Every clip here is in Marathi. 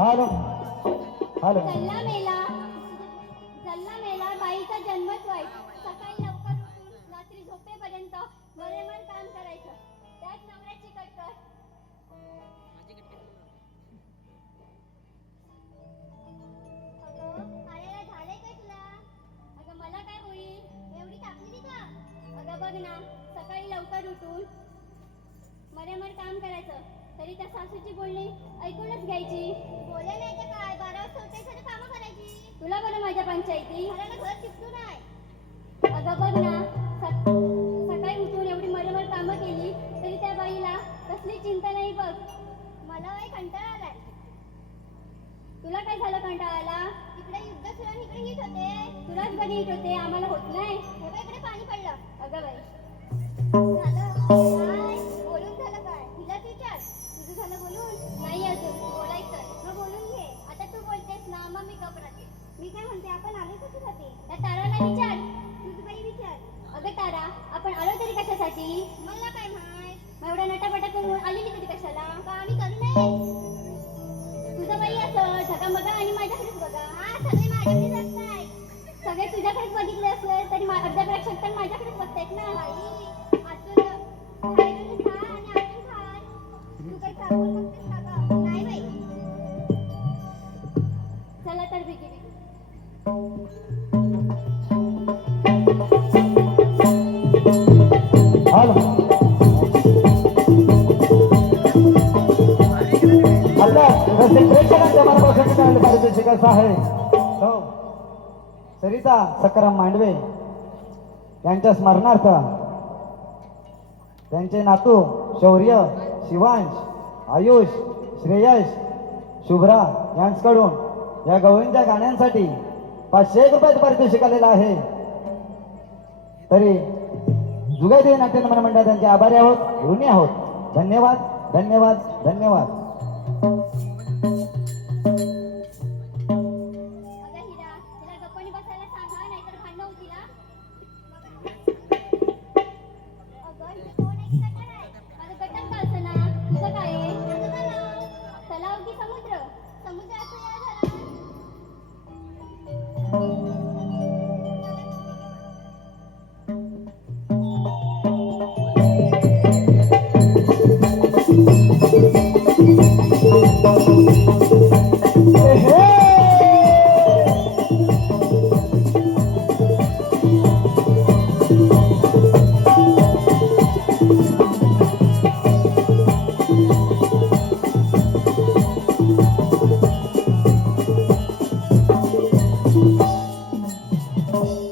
Hello hello. जल्ला मेला बाईचा जन्मच वाईट. सकाळी लवकर उठून रात्री झोपेपर्यंत मरेमर काम करायचं. त्यात नवऱ्याची कटकट. अगं आलेला झालंय काय तुला? अगं मला काय होईल? एवढी तापलेली का? अगं बघ ना, सकाळी लवकर उठून मरेमर काम करायचं, तरी त्या सासूची बोलणी ऐकूनच घ्यायची. बोले नाही तर काय, 12 वाजता उठायचं कामं करायची. तुला बरं माझ्या पंचायती मला ना घर शिकतो नाही. अगं बघ ना, सकाळी उठून एवढी मरेमर कामं केली तरी त्या बाईला कसली चिंता नाही बघ. मला वय कंटाळा आलाय. तुला काय झालं कंटाळाला? इकडे युद्ध सुरू आणि इकडे हीट होते. तुलाच बरी हीट होते, आम्हाला होत नाही. हे बघ इकडे पाणी पडलं. अगं बाई झालं काय? बोलून झालं काय? तिलाच विचार. तुझं झालं बोलून? नाही अजून, बोलायचं. मग बोलून घे. आता तू बोलतेस ना, मग मी गप्प राहते. मी काय म्हणते, आपण आलो कशासाठी? त्या ताराला विचार. तुझं बाई विचार. अगं तारा, आपण आलो तरी कशासाठी? मला काय माहित. मग एवढा नटापटा करून आलेली तरी कशाला? का आम्ही करू नये? तुझं बाई असं झगामगा आणि माझ्याकडेच बघा. हा, सगळे माझ्याकडेच असताय. सगळे तुझ्याकडेच बघितले असले तरी अर्ध्या प्रेक्षक तर माझ्याकडेच बघतायत ना. बाई आतून बाहेरून खा आणि आतून खा. तू काही चालवून बघतेस का गं? नाही बाई. चला तर बिगी बिगी. हॅलो. आपल्या रसिक प्रेक्षकांच्या मनापासून पारितोषिक असं आहे. हो, सरिता सकाराम मांडवे यांच्या स्मरणार्थ त्यांचे नातू शौर्य, शिवांश, आयुष, श्रेयश, शुभ्रा यांच्याकडून या गवळींच्या गाण्यांसाठी 500 रुपयाचं पारितोषिक आलेलं आहे. तरी जुगाई नाट्य मंडळ त्यांचे आभारी आहोत, ऋणी आहोत. धन्यवाद धन्यवाद धन्यवाद. अगं हिरा, तिला गप्पानी बसायला सांगा, नाहीतर भांडणं होती ना. अगं इथे कोण आहे की गटार आहे? माझं गटार का असं ना? तुझं काय आहे? माझं तलाव. तलाव की समुद्र? समुद्र असं या झाला.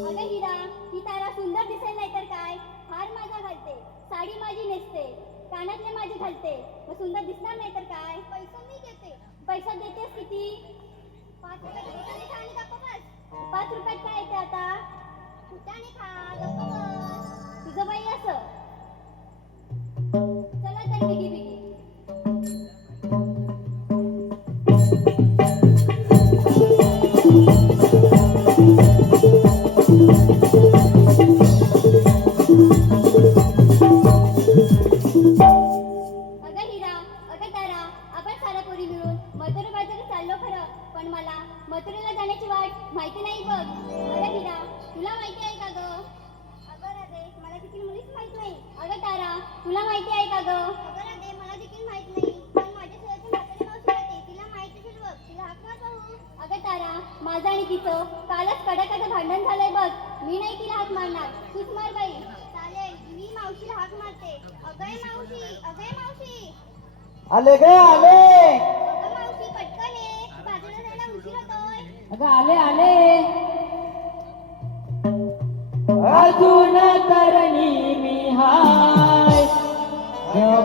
अगं हिरा, ही तारा सुंदर दिसेल नाही तर काय? हार माझा घालते, साडी माझी नेसते, कानातले माझे घालते, मग सुंदर दिसणार नाही तर काय? पैसा मी देते. पैसा देतेस किती? 5 रुपयाचे फुटाणे खा आणि गप्प बस. 5 रुपयात काय येते आता? फुटाणे खा, गप्प बस. तुझं बाई असं. चला तर बिगी बिगी. अगं हिरा, अगं तारा, आपण साऱ्या पोरी मिळून मथुरा बाजारात चाललो खरं, पण मला मथुरेला जाण्याची वाट माहिती नाही बघ. अगं हिरा, तुला माहिती आहे का गं? अगं राधे, मला देखील मुळीच माहित नाही. अगं तारा, तुला माहिती आहे का गं? अगं राधे, मला देखील माहित नाही. पण माझ्या शेजारची म्हातारी मावशी राहते, तिला माहित असेल बघ. तिला हाक मार पाहू. अगं तारा, माझं आणि तिचं कालच कडाक्याचं भांडण झालंय बघ. मी नाही तिला हाक मारणार, तूच मार बाई. चालेल, मी मावशीला हाक मारते. अगं मावशी, अगं मावशी. आले गे आले. अगं मावशी पटकन ये, बाजूला जायला उशीर होतोय. अगं आले आले. अजून तरणी मी हाय.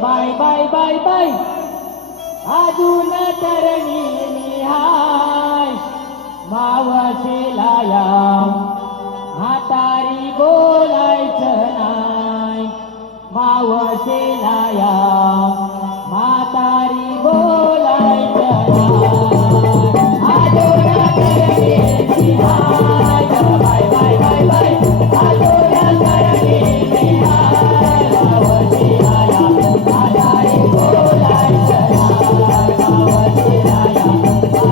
Bye bye bye bye. अजून तरणी मी हाय. मावशीला या म्हातारी बोलायचं नाय. मावशीला या म्हातारी बोलायचं नाय. अजून तरणी मी हाय. Bye bye bye bye. अजून तरणी मी हाय. मावशीला या म्हातारी बोलायचं नाय. मावशीला या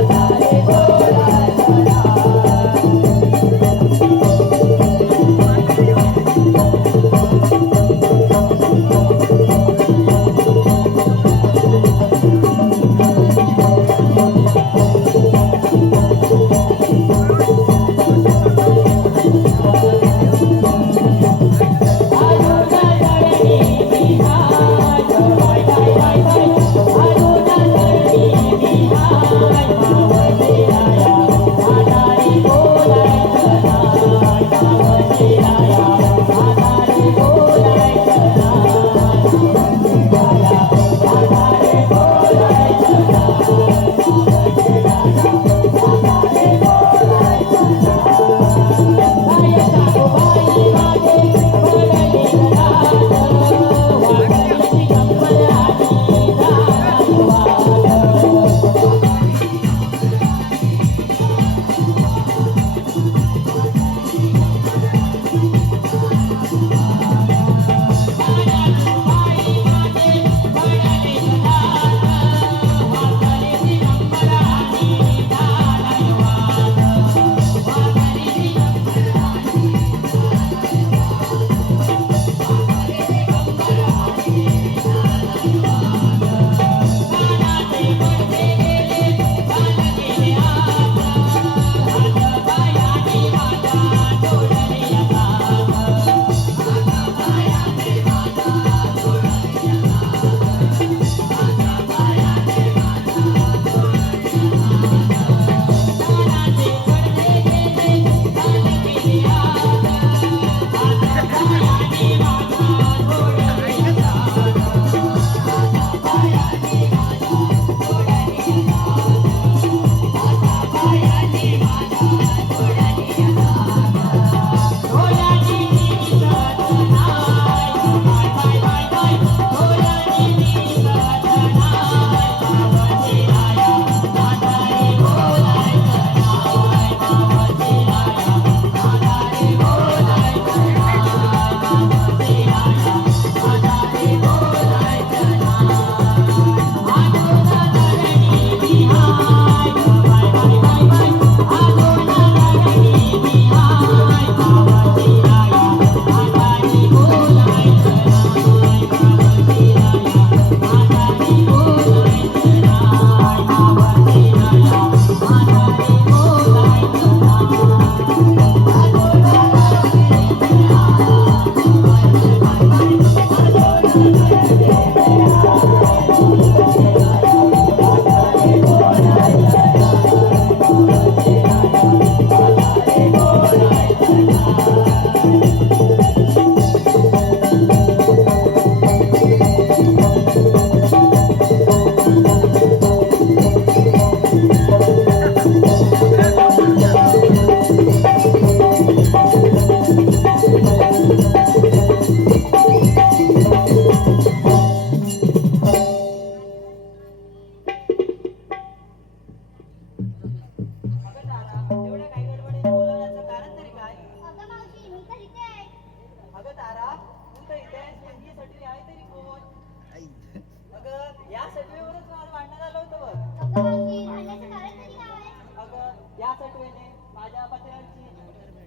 अगं या सटवेवरच मला भांडण झालं होतं बघ. अगं मावशी भांडण्याचं कारण तरी काय? अगं या सटवेने माझ्या पत्राची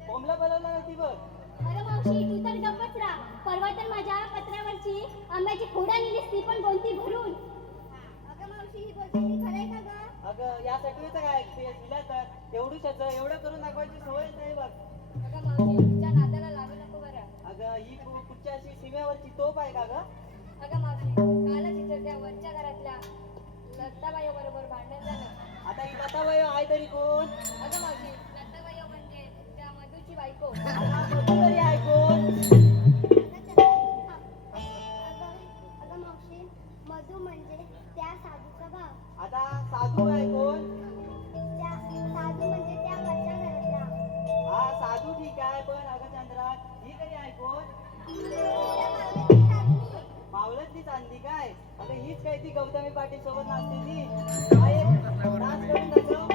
बोंबला बोलवला होती बघ. अगं मावशी तू तर गप्पच राहा. परवा तर माझ्या पत्रावरची आंब्याची खोडा नेलीस ती पण कोणती भरून. अगं मावशी ही बोलते ती खरंय का गं? अगं या सटवेचं काय ते दिला तर एवढं करून दाखवायची सवय नाही बघ. अगं मावशी तुझ्या नादाला लागू नको बरं. अगं ही कुठच्या अशी सीमेवरची तोप आहे का ग? अगं मावशी कालच इथं त्या वरच्या घरातल्या लताबाई बरोबर भांडण झालं. आता ही लताबाई आहे तरी कोण? अगं मावशी लताबाई म्हणजे त्या मधूची बायको. आता मधू तरी आहे कोण? अगं मावशी मधू म्हणजे त्या साधूचा भाव. आता साधू आहे कोण? त्या साधू म्हणजे त्या वरच्या घरातला. हा साधू ठीक आहे पण अगं चंद्रा ही तरी आहे कोण? मावळतली चांदी काय? अगं हीच काय ती गौतमी पाटील सोबत नाचते ती? हा एक डान्स करून दाखव.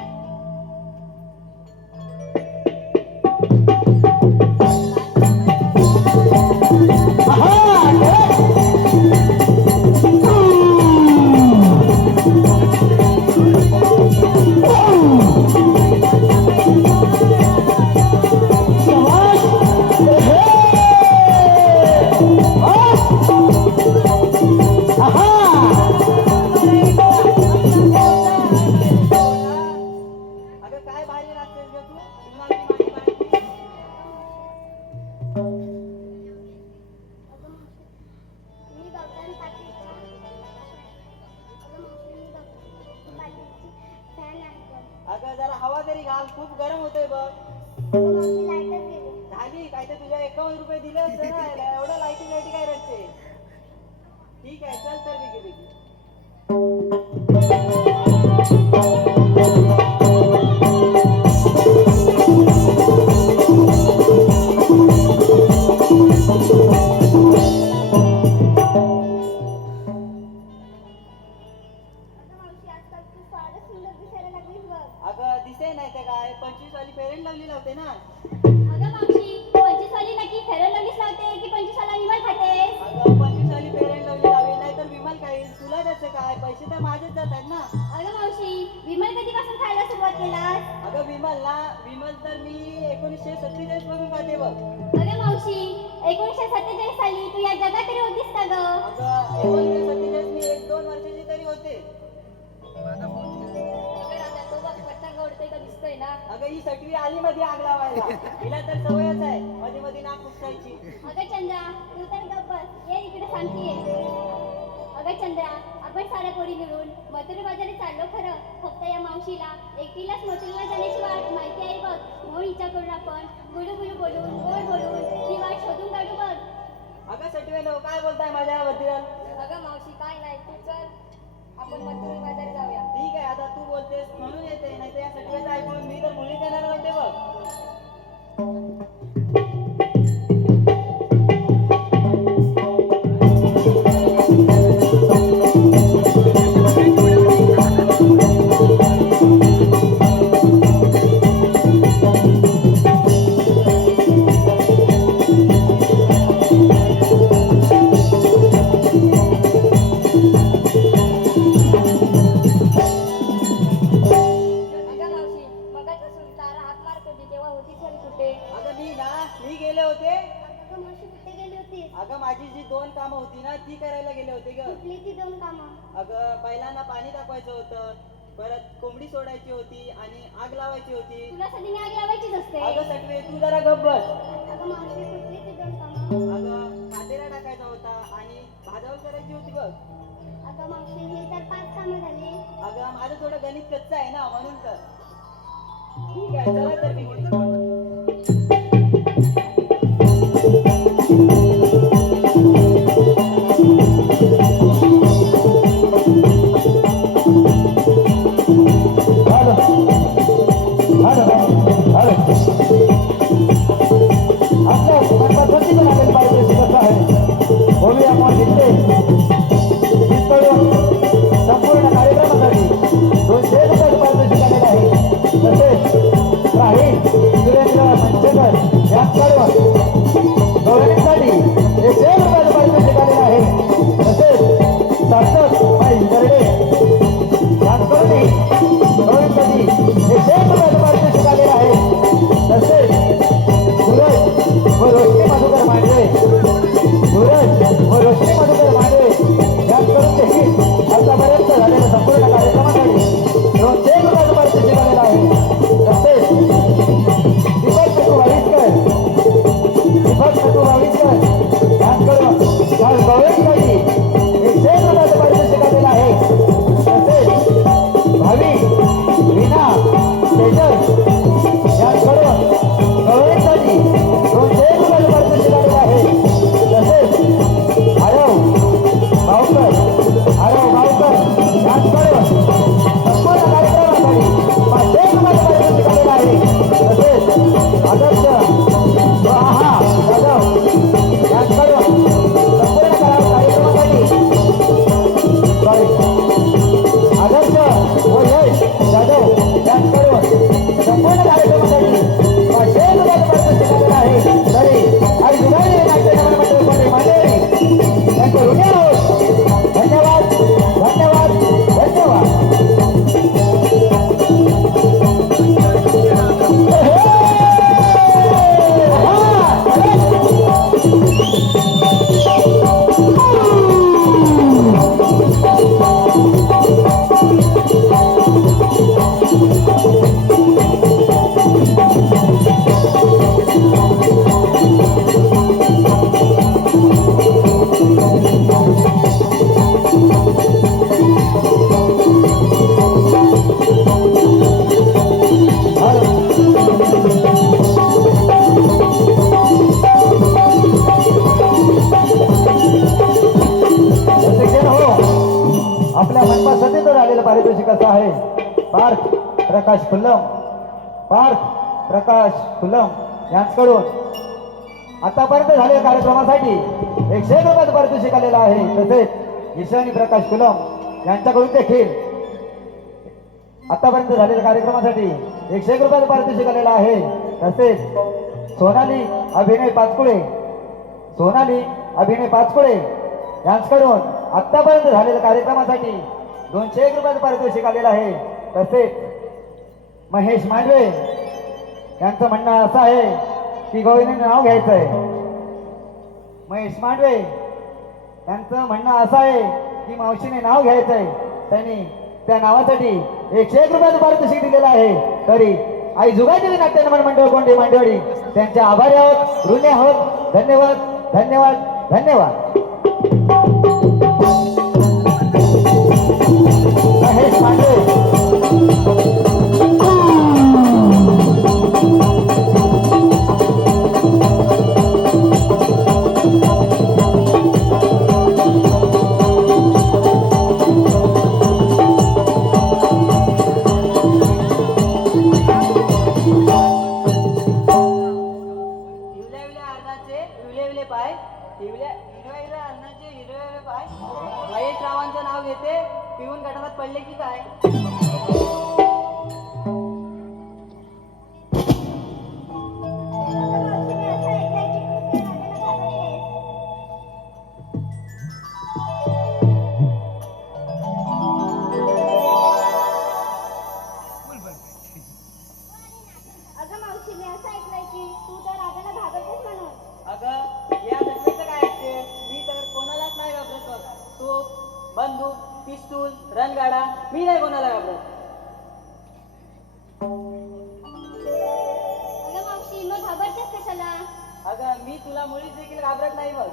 अगं काय भारी नाचतेस ग तू? तुला ती माझी बायको. मी गौतम पाटीलची फॅन आहे. अगं जरा हवा तरी घाल खूप गरम होतंय बघ. मावशी लाईटच गेली. झाली काय तर तुझ्या 51 रुपये दिले असते ना याला. एवढं लाईटी काय रडते? ठीक आहे चल तर बेगी बेगी. अगं मावशी आजकाल तू फारच सुंदर दिसायला लागलीस बघ. अगं दिसे नाही तर काय 25 वाली फेरेन लावली लावते ना. अगं मावशी 25 वाली नक्की फेरन लगेच लावते की 25 वाला विमल खातेस? अगं 25 वाली फेरेन लावली लावी नाही तर विमल खाईल. तुला त्याचं काय? पैसे तर माझेच जात आहेत ना. अगं मावशी विमल कधीपासून खायला सुरुवात केलास? अगं विमल तर मी 1947 पासून खाते बघ. अगं मावशी 1947 साली तू या जगात तरी होतीस का ग? अगं 1947 मी 1-2 वर्षाची तरी होते. अगं राधा तो बघ पतंग उडतोय का दिसतोय ना? अगं ही सटवी आली मध्ये आग लावायला. हिला तर सवयच आहे मध्ये मध्ये नाक खुपसायची. अगं चंद्रा तू तर गप्पच ये इकडे सांगतेय. अगं चंद्रा आपण साऱ्या पोरी मिळून मथुरा बाजारी चाललो खरं. फक्त या मावशीला एकटीलाच मथुरेला जाण्याची वाट माहिती आहे बघ. म्हणून हिच्याकडून आपण गुलू बोलून गोड बोलून ती वाट शोधून काढू बघ. अगं सटवेनो काय बोलताय माझ्याबद्दल? अगं मावशी काय नाही तू चल आपण मथुरा बाजारी जाऊया. ठीक आहे आता तू बोलतेस म्हणून येते नाही तर या सटवेचं ऐकून मी तर मुली देणार म्हणते बघ. अगं मावशी मगापासून तारा हात मारत होती तेव्हा होती खरी कुठे? अगं मी गेले होते. अगं मावशी कुठे गेली होतीस? अगं माझी जी 2 कामं होती ना ती करायला गेले होते ग. कुठली ती 2 कामं? अगं बैलांना पाणी दाखवायचं होतं. परत कोंबडी सोडायची होती आणि आग लावायची होती. तुला सगळी आग लावायचीच असते. अगं सटवे तू जरा गप्प बस. अगं मावशी कुठली ती 2 कामं? अगं कातेरा टाकायचा होता आणि भाजावळ करायची होती बघ. अगं मावशी ही तर 5 कामं झाली. अगं माझं थोडं गणित कच्चं आहे ना म्हणून तर. ठीक आहे चला तर बिगडी. संपूर्ण कार्यक्रमासाठी 200 रुपये पारितोषिक आलेलं आहे. तसेच राहील सुरेंद्र मंचेकर यांच्याकडून गौरवण्यासाठी 100 रुपये पारितोषिक आलेलं आहे. तसेच गवळींसाठी 101 रुपयाचं पारितोषिक आलेलं आहे. तसेच भावी रीना तेजस यांच्याकडून गवळींसाठी 201 रुपयाचं पारितोषिक आलेलं आहे. तसेच आरव गावकर यांच्याकडून संपूर्ण कार्यक्रमासाठी 501 रुपयाचं पारितोषिक आलेलं आहे. तसेच आदर्श जाधव यांच्याकडून संपूर्ण कार्यक्रमासाठी आदर्श व यश जाधव यांच्याकडून संपूर्ण कार्यक्रमासाठी 501 रुपयाचं पारितोषिक आलेलं आहे. तरी आज जुगारी नाट्य मंडळ मंडळी यांचे ऋणी आहोत. धन्यवाद धन्यवाद धन्यवाद. आपल्या मनपा सतेवर आलेलं पारितोषिक असं आहे. पार्थ प्रकाश फुलम यांच्याकडून आतापर्यंत झालेल्या कार्यक्रमासाठी 101 रुपयाचं पारितोषिक आलेलं आहे. तसेच ईशानी प्रकाश फुलम यांच्याकडून देखील आतापर्यंत झालेल्या कार्यक्रमासाठी 101 रुपयाचं पारितोषिक आलेलं आहे. तसेच सोनाली अभिनय पाचकुळे यांच्याकडून आतापर्यंत झालेल्या कार्यक्रमासाठी 201 रुपयाचं पारितोषिक आलेलं आहे. तसेच महेश मांडवे यांचं म्हणणं असं आहे की गोविंदने नाव घ्यायचं आहे. महेश मांडवे यांचं म्हणणं असं आहे की मावशीने नाव घ्यायचं आहे. त्यांनी त्या नावासाठी 101 रुपयाचं पारितोषिक दिलेलं आहे. तरी आई जुगादेवी नाट्य मंडळ कोंडे मांडवडी त्यांचे आभारी आहोत, ऋणी आहोत. धन्यवाद धन्यवाद धन्यवाद. महेश मांडवे महेश रावांचं नाव घेते, पिऊन गटारात पडले की काय? अगं मावशी, मी असं ऐकलंय की तू त्या राजाला घाबरतेस म्हणून. अगं या घटनेचं काय असते? मी तर कोणालाच नाही घाबरत बघ. तू बंदूक, पिस्तूल, रणगाडा मी नाही कोणाला घाबरत. अगं मावशी, मग घाबरतेस कशाला? अगं मी तुला मुळीच देखील घाबरत नाही बघ.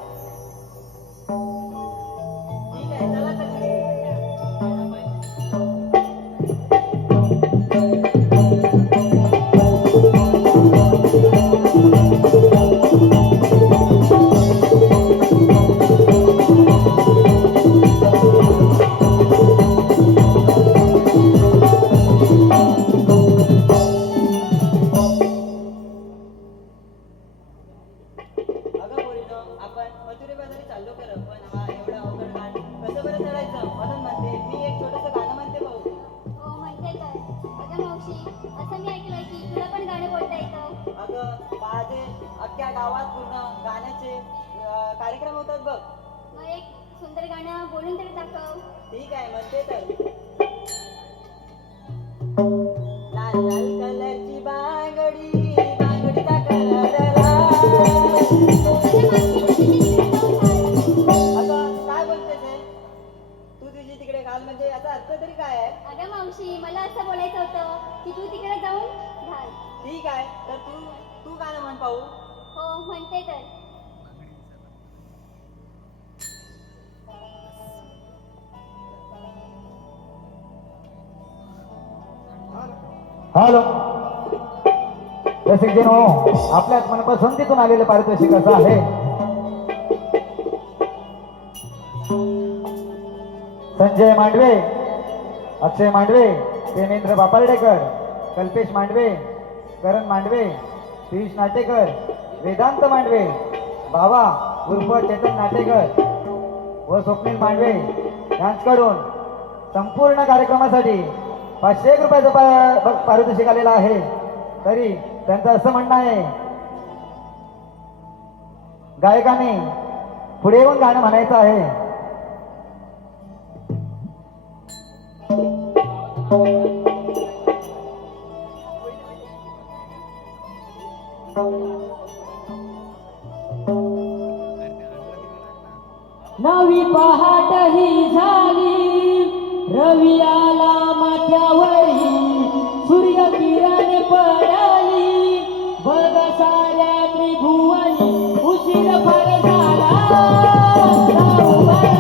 ठीक आहे, चला तर घरी. आपण मथुरे बाजारी चाललो खरं, पण हा एवढा अवघड घाट कसं बरं चढायचं? म्हणून म्हणते मी एक छोटंसं गाणं म्हणते भाऊ. हो म्हणते तर. अगं मावशी, असं मी ऐकलंय की तुला पण गाणं बोलता येतं. अगं माझे अख्ख्या गावात पूर्ण गाण्याचे कार्यक्रम होतात बघ. मग एक सुंदर गाणं बोलून तरी दाखव. ठीक आहे, म्हणते तर. लाल लाल कलरची बांगडी, बांगडीचा कलर लाल. घाल म्हणजे याचा अर्थ तरी काय आहे? अगं मावशी, मला असं बोलायचं होतं की तू तिकडे जाऊन घाल. ठीक आहे, तर तू तू गाणं म्हण पाहू. हो म्हणते तर. हॅलो रसिक जन हो, आपल्याच मनपसंतीतून आलेलं पारितोषिक असं आहे. संजय मांडवे, अक्षय मांडवे, प्रेमेंद्र बापार्डेकर, कल्पेश मांडवे, करण मांडवे, पियुष नाटेकर, वेदांत मांडवे, बाबा उर्फ चेतन नाटेकर व स्वप्नील मांडवे यांच्याकडून संपूर्ण कार्यक्रमासाठी 500 रुपयाचं पारितोषिक आलेलं आहे. तरी त्यांचं असं म्हणणं आहे, गायकाने पुढे येऊन गाणं म्हणायचं आहे. नवी पहाट ही झाली, रवी आला माथ्यावरी, सूर्य किरण पडली, बघ साऱ्या त्रिभुवनी, उशीर फार झाला, जाऊ बरं.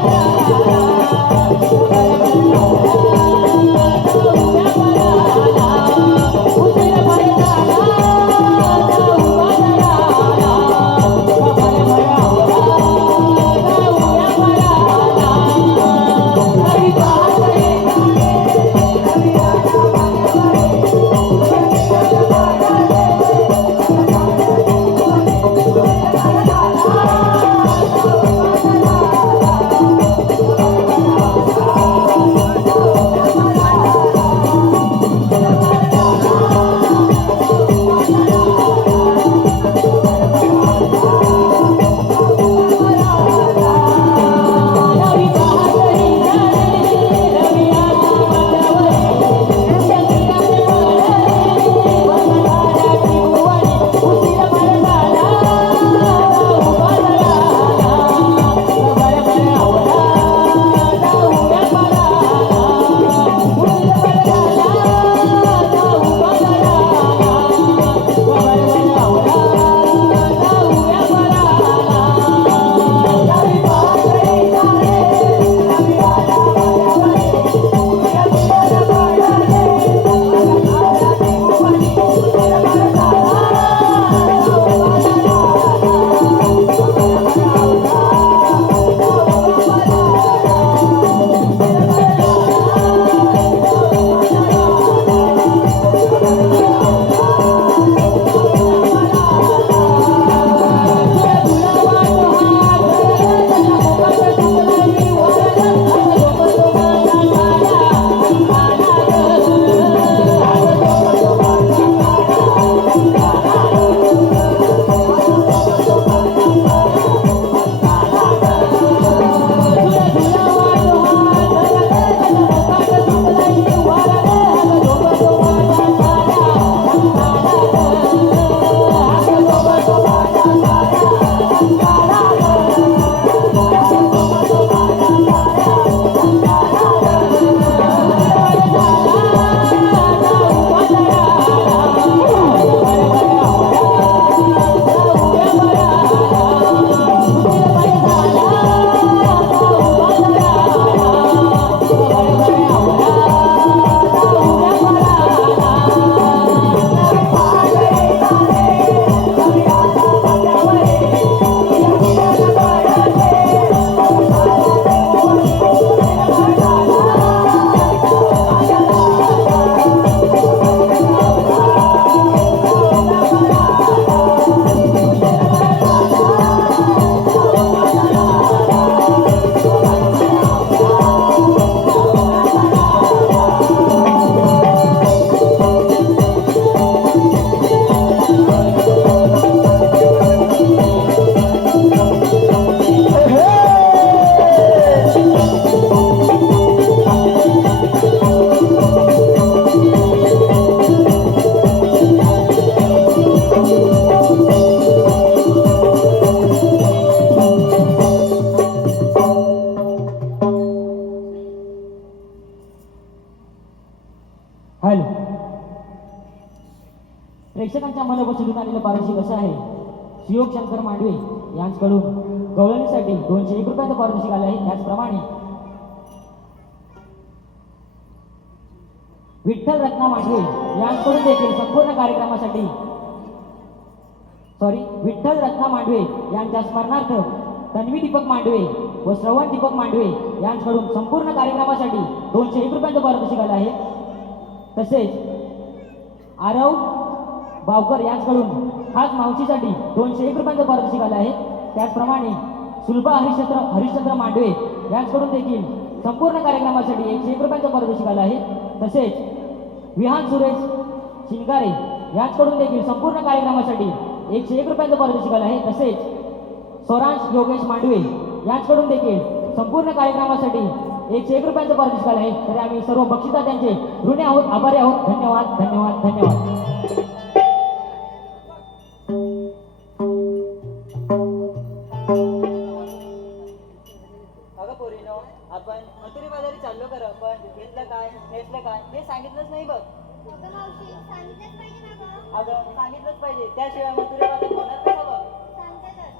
हॅलो, प्रेक्षकांच्या मनोबसुटून आलेलं पारितोषिक असं आहे. शिवक शंकर मांडवे यांच्याकडून गवळणीसाठी 201 रुपयाचं पारितोषिक आलं आहे. त्याचप्रमाणे विठ्ठल रत्ना मांडवे यांच्याकडून देखील संपूर्ण कार्यक्रमासाठी विठ्ठल रत्ना मांडवे यांच्या स्मरणार्थ तन्वी दीपक मांडवे व श्रवण दीपक मांडवे यांच्याकडून संपूर्ण कार्यक्रमासाठी 201 रुपयांचं पारितोषिक आलं आहे. तसेच आरव बावकर यांच्याकडून खास मावशीसाठी 201 रुपयांचं पारितोषिक आलं आहे. त्याचप्रमाणे सुलभा हरिश्चंद्र मांडवे यांच्याकडून देखील संपूर्ण कार्यक्रमासाठी 101 रुपयांचं पारितोषिक आलं आहे. तसेच विहान सुरेश शिंगारे यांच्याकडून देखील संपूर्ण कार्यक्रमासाठी 101 रुपयांचं पारितोषिक आलं आहे. तसेच स्वरांश योगेश मांडवे यांच्याकडून देखील संपूर्ण कार्यक्रमासाठी 101 रुपयांचं पारितोषिक आलं आहे. तरी आम्ही सर्व बक्षिसदात्यांचे ऋणी आहोत, आभारी आहोत. धन्यवाद धन्यवाद धन्यवाद. अगं पोरीनो, आपण मथुरी बाजारी चाललो खरं, पण घेतलं काय नेसलं काय हे सांगितलंच नाही बघ. अगं मावशी सांगितलंच पाहिजे ना गं. अगं सांगितलंच पाहिजे, त्याशिवाय मथुरी बाजार होणार कसा बघ. सांगते तर.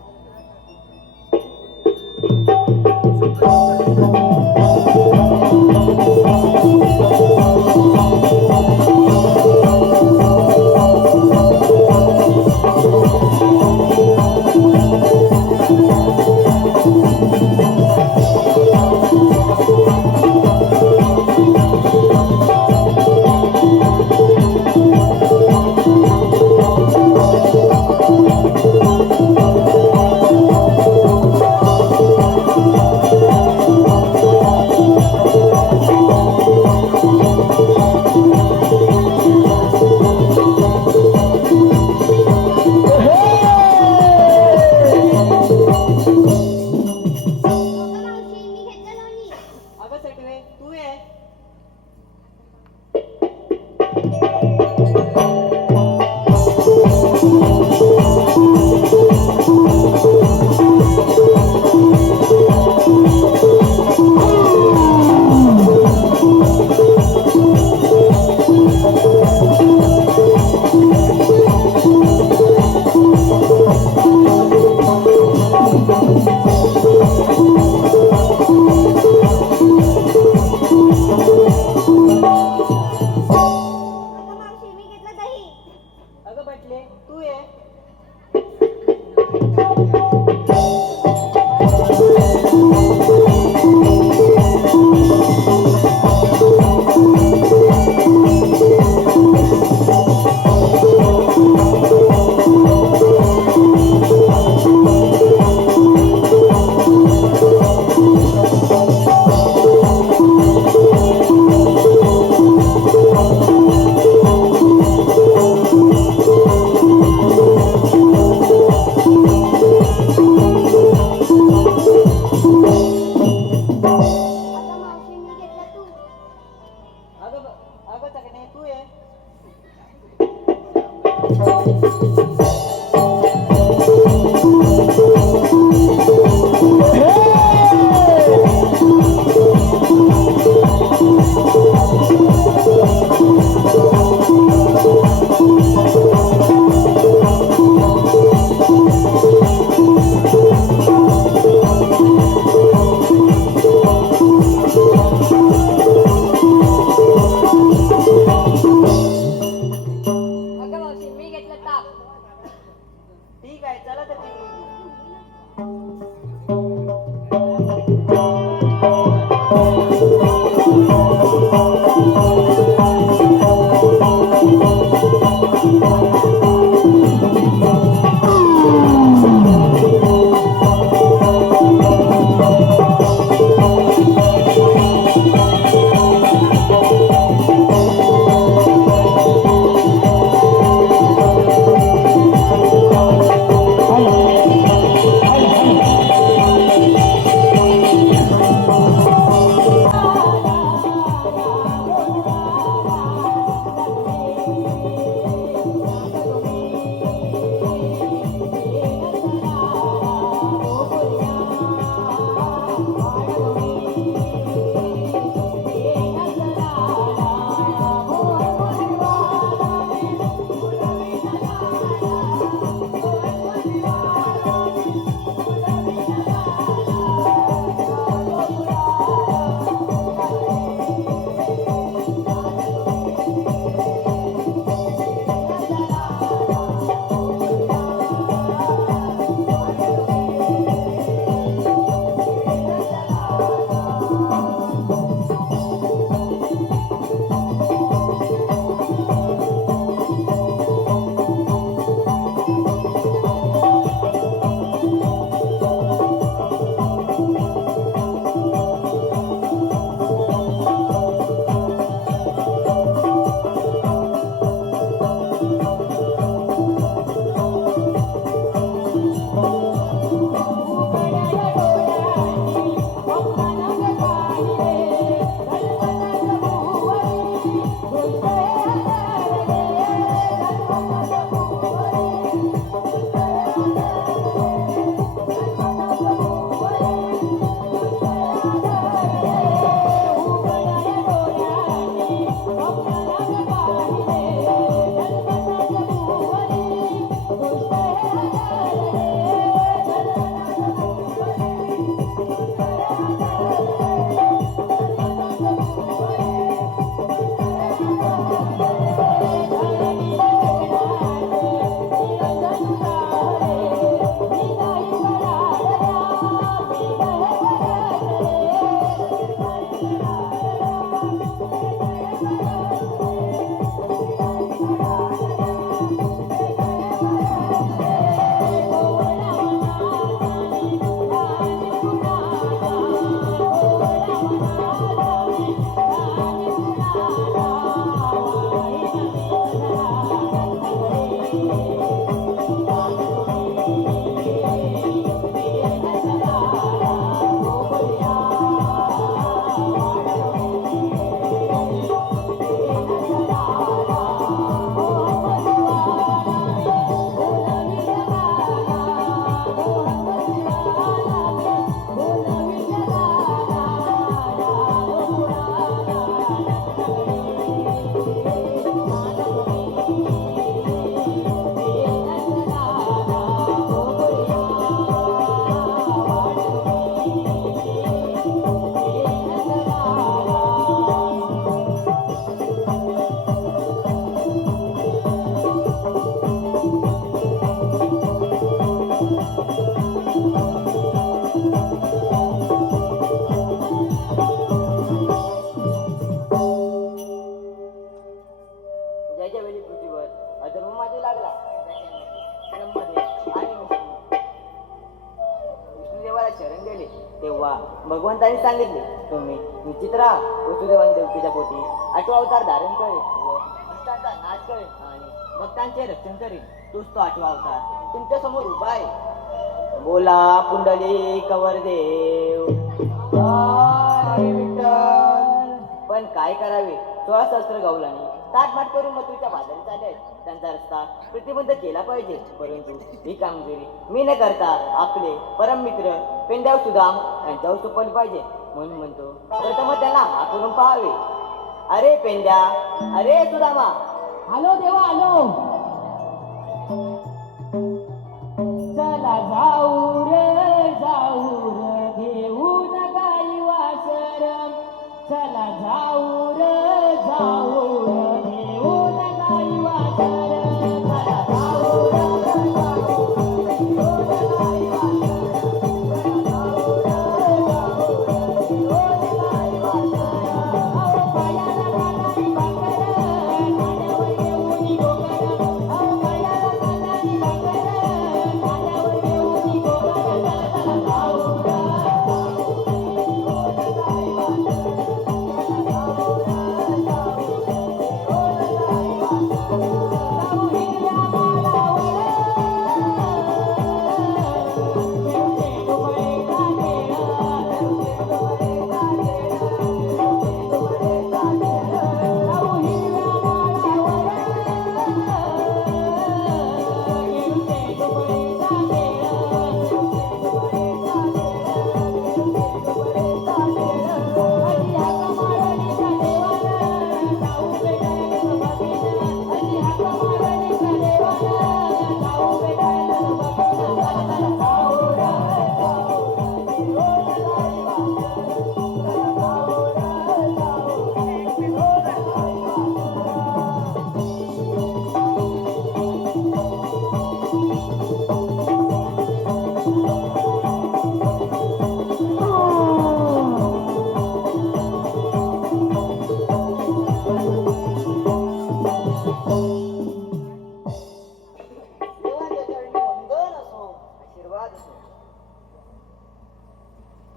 पेंड्याने सांगितले तुम्ही निश्चित राहा वसुदेवन देवकीच्या पोटी 8वा अवतार धारण करेल व दुष्टांचा नाश करेल आणि भक्तांचे रक्षण करेल. तोच तो 8वा अवतार तुमच्या समोर उभा आहे. बोला पुंडली कवरदेव हरी विठ्ठल. पण काय करावे 16 सहस्त्र गवलांनी ताटमाट करून मथुरेच्या बाजारी चालले आहेत. त्यांचा रस्ता प्रतिबंध केला पाहिजे. परंतु ही कामगिरी मी न करता आपले परम मित्र पेंड्याव सुदाम यांच्यावर सोपवली पाहिजे. म्हणून म्हणतो प्रथम त्यांना हात करून पाहावे. अरे पेंड्या, अरे सुदामा. आलो देवा आलो. चला जाऊ रे घेऊन गाई वासर. चला जाऊ रे घेऊन गाई वासर. चला जाऊ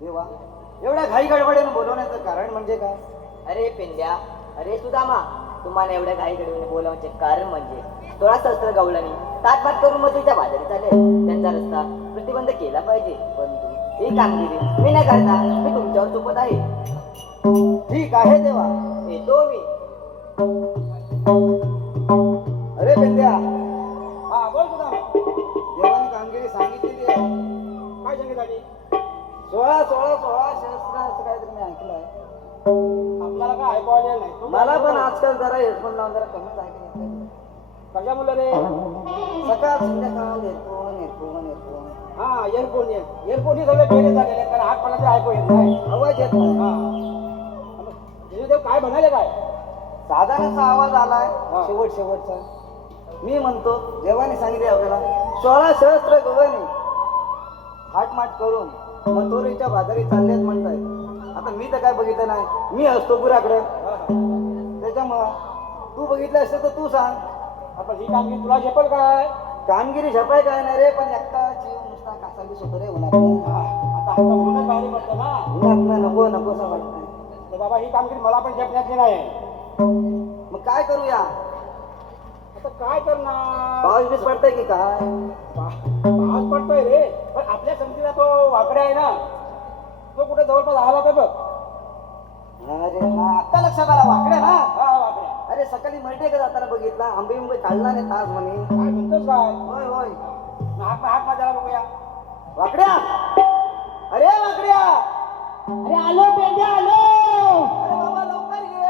देवा एवढ्या घाई गडबडीने बोलवण्याचं कारण म्हणजे काय? अरे पेंड्या, अरे सुदामा, तुम्हाला एवढ्या घाई गडबडीने बोलावण्याचे कारण म्हणजे 16 सहस्त्र गवळणी ताटमाट करून मथुरेच्या बाजारी चालले. त्यांचा रस्ता प्रतिबंध केला पाहिजे. परंतु ही कामगिरी मी न करता मी तुमच्यावर सोपत आहे. ठीक आहे देवा. येतो मी. अरे पेंड्या, हा बोल सुद्धा देवाने कामगिरी सांगितलेली आहे. काय सांगितलं 16 सहस्त्र असं काहीतरी मी ऐकलं आहे. आपल्याला काय ऐकवायला नाही तू मला पण आजकाल जरा हेडफोन लावून जरा कमीच ऐकलं येतं. कशा मुलं रे सकाळ संध्याकाळ हेडफोन हा एअरपोर्ट हे सगळे बेरे झालेले आहेत, कारण हात पडायचे ऐकू येत नाही. आवाज येत नाही. हा देव काय म्हणाले काय साधारणचा आवाज आलाय हा. शेवटचा. मी म्हणतो देवाने सांगितले आपल्याला 16 सहस्त्र गवळणी हाटमाट करून मथुरेच्या बाजारी चाललेत म्हणताय. आता मी तर काय बघितलं नाही. मी असतो गुराकडे. त्याच्यामुळं तू बघितलं असतं तर तू सांग. आपण ही कामगिरी तुला झेपल काय कामगिरी झपाय काय नाही रे, पण एकटा जीव नुसता कासावीस होतो रे उन्हात. आता उन्हात बाहेर पडतं ना उन्हात नकोसा वाटतंय. तर बाबा ही कामगिरी मला पण झेपण्याची नाही. मग काय करूया? आता काय करणार पाऊस बीस पडतंय की काय? पाऊस पडतोय रे, पण आपल्या समितीचा तो वाकडे आहे ना, तो कुठे जवळपास आला तर बघ. अरे हा आता लक्षात आला. वाकड्या ना. हा वाकड्या. अरे सकाळी मर्डे का जाताना बघितला. आंबे काढला नाही तास म्हणे. काय म्हणतोस काय होय होय. हात माझ्याला बघूया. वाकड्या, अरे वाकड्या. अरे आलो पेंड्या आलो. अरे बाबा लवकर ये.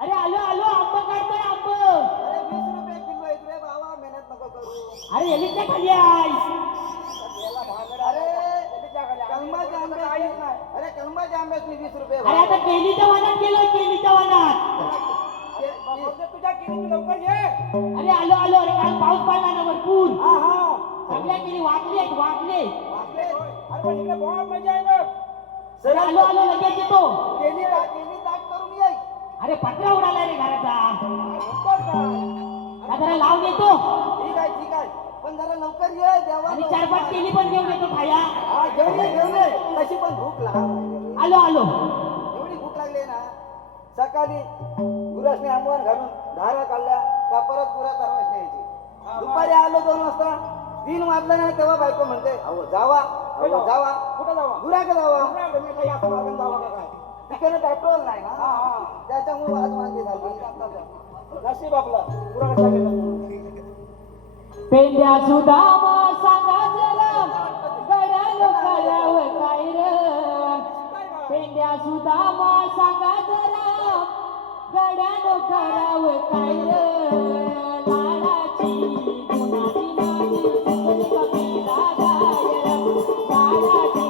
अरे आलो आंब काढतोय आंब. अरे 20 रुपये किलो आहेत रे बाबा, मेहनत नको करू. अरे एलिटच्या खाली आहे. अरे कलमाचे आंबे आहेत. अरे कलमाचे आंबे 20 रुपये अरे आता केलीच्या वानात गेलोय केलीच्या वानात. तुझ्या किती लवकर ये. अरे आलो अरे काल पाऊस पडला ना भरपूर. हा हा सगळ्या केली वाकले. अरे पण इकडे बहुत मजा आहे बघ. अरे आलो लगेच येतो. केली ताट करून येई. अरे पत्रा उडाला रे घराचा. म्हणतोस काय जरा लावून येतो. ठीक आहे. पण जरा लवकर ये देवा आणि 4-5 केली पण घेऊन येतो खाया. हा घेऊन ये तशी पण भूक लागली आलो आलो. एवढी भूक लागली ना सकाळी गुरासने आंबवण घालून धारा काढल्या का परत गुरा तरवास न्यायची. दुपारी आलो 2 वाजता 3 वाजलं ना तेव्हा बायको म्हणते अहो जावा कुठं जावा गुरा का जावा मी काही असं मागून जावा का काय तिकडे पेट्रोल नाही ना हा. त्याच्यामुळे आज वांदी झाली. नशीब आपला पुरा कसा गेला पेंड्या सुदामा सांगा जरा गड्यानो करावं काय र. पेंड्या सुदामा सांगा जरा गड्यानो करावं काय र. लाडाची गुणाची माझी सुकली का पेंडा गायर. लाडाची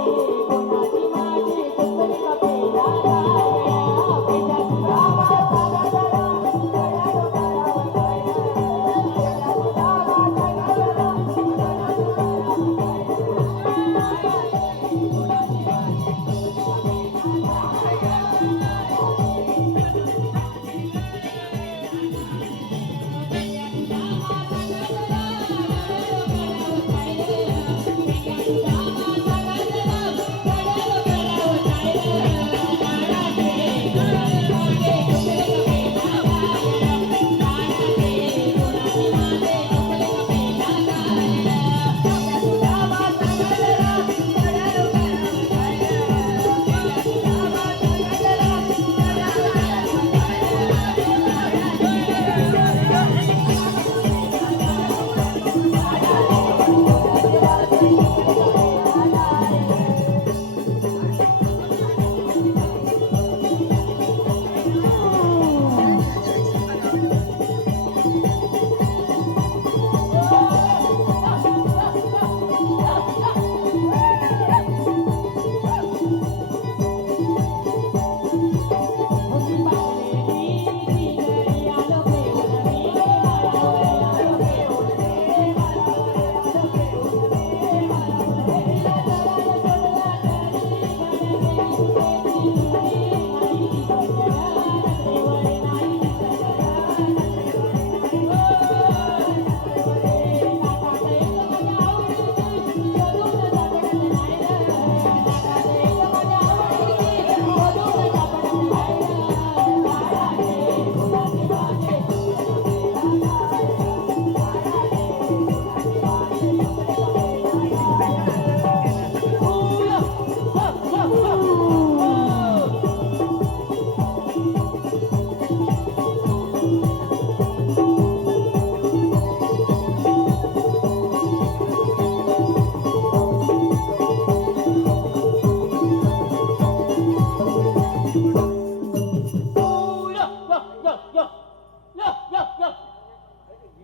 गुणाची माझी सुकली का पेंडा गायर. पेंड्या सुदामा सांगा जरा गड्यानो करावं काय र.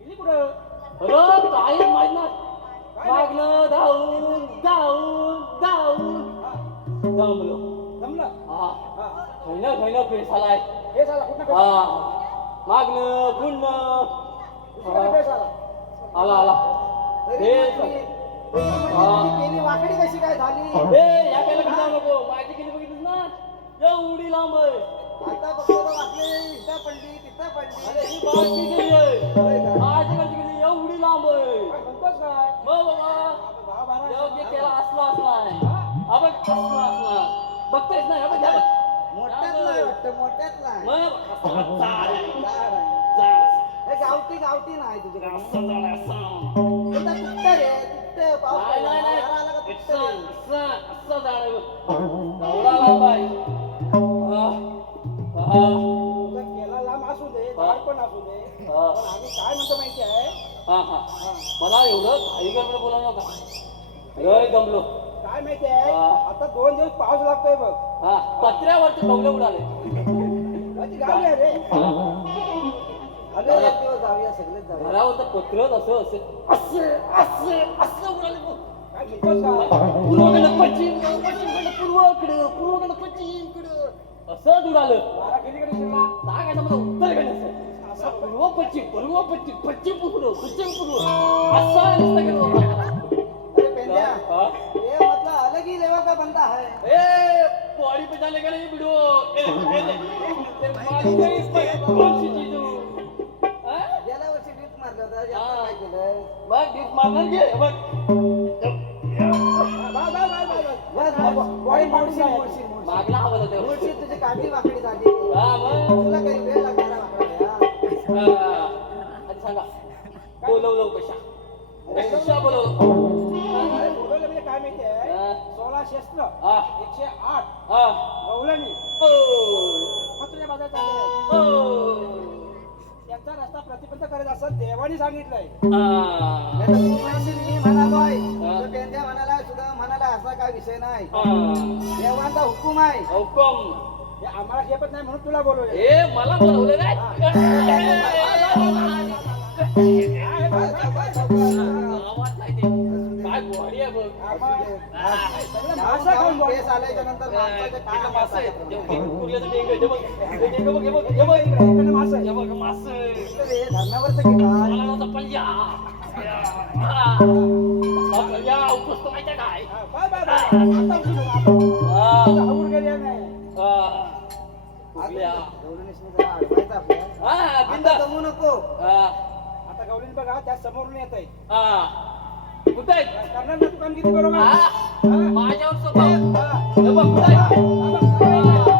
गेली कुठं अरे काय माहित नाही. मागणं धावून धावून धावून दमलो. जमलं हा हा खैन पेस आलाय. हे झाला कुठं हा मागणं गुणणं दुसरीकडे बेस आला आला आला. तरी हे म्हटली, तुझी केली वाकडी कशी काय झाली ए या केलं का नको. माझी केली बघितलीस ना एवढी लांब आहे. आता फक्त वाकडी इथं पडली तिथं पडली ही बारकी केली आहे. होय का? माझ्याकडची केली एवढी लांब आहे. काय म्हणतोस काय मग बाबा भाव भारा योग्य केला असलाय. आपण कसला असला बघतायच नाही. आपण घ्या बघ. मोठ्यातला आहे वाटतं मोठ्यातला आहे. मग असला चाल आहे. जाड आहे. चाल. हे गावठी नाही तुझ्याकडे असं झालं असं. तुझा तुटतं रे तुटतं पाऊस नाही पडला. नाही वारा आला का नाही तुटतं रे. असं झाड आहे बघ. एवढा लांब आहे. तुझा केला लांब असू दे झाड पण असू दे हा. पण आम्ही काय म्हणतो माहिती आहे मला एवढं घाई गडबड बोलावं नका. लय गमलो. काय माहिती आहे हा. आता 2 दिवस पाऊस लागतोय बघ हा पत्र्यावरती कवले उडाले. माझी गावी आहे रे अरे एक दिवस जाऊया सगळेच जाऊया घरावर तर पत्रच असं असं उडाले बघ. काय म्हणतोस काय पूर्वकडं पश्चिमकडं पूर्वकडं पश्चिमकडं असं उडालं. वारा गेलीकडे शिरला सांगायचं मला उत्तरकडे असं पूर्व पश्चिम पश्चिम पूर्व असं नुसतं गेलं बघा. अरे पेंड्या हा? ये मतलब अलग ही लेवल का बंदा है ए बॉडी पे डाले ये वीडियो कौन सी चीज हो? हाँ? गेल्या वर्षी ड्रिप मारलं होतं हा. याचं काय केलं मग ड्रिप मारणार घे बघ बॉडी मोडशील मोडशील मागला हवा होता तेव्हा. तुझी काठी वाकडी झाली हा मग तुला काही वेळ लागणार वाकडायला. आधी सांगा बोलवलं कशा कशा बोलवलं बोलवलं म्हणजे काय माहितीये 16 शस्त्र 108 गवळणी तुझ्या बाजारात त्यांचा रस्ता प्रतिबंध करायचा असं देवाने सांगितलंय. नाही तर तू म्हणशील मी म्हणालोय तो पेंद्या म्हणाला सुद्धा म्हणाला असा काय विषय नाही देवांचा हुकूम आहे. हुकम हे आम्हाला झेपत नाही म्हणून तुला बोलवलं. ए मला बोलवलं काय आवाज नाही ते. काय बॉडी आहे बघ मासा खाऊन केस आल्याच्या नंतर माणसाचे काय इकडं मासं आहे. असतात? ते कुर्ल्याचं डेंग आहे. हे बघ हे डेंग बघ हे बघ हे बघ इकडे मासा आहे. हे बघ मासं. हे धरणावरचं की काय? मला नव्हतं पल्ल्या पल्ल्या उपसतो माहिती काय बाय बाय बाय आता उचलू आता हाऊर गेली नाही. कुर्ल्या गौरीनेशने जरा अडवायचं आपल्याला. हा बिंदा आता जमू नको. आता गवळीन बघा त्या समोरून येत आहे कुठे आहेत? करणार ना तू काम किती बरोबर माझ्यावर सोबत हे बघ कुठे आहेत?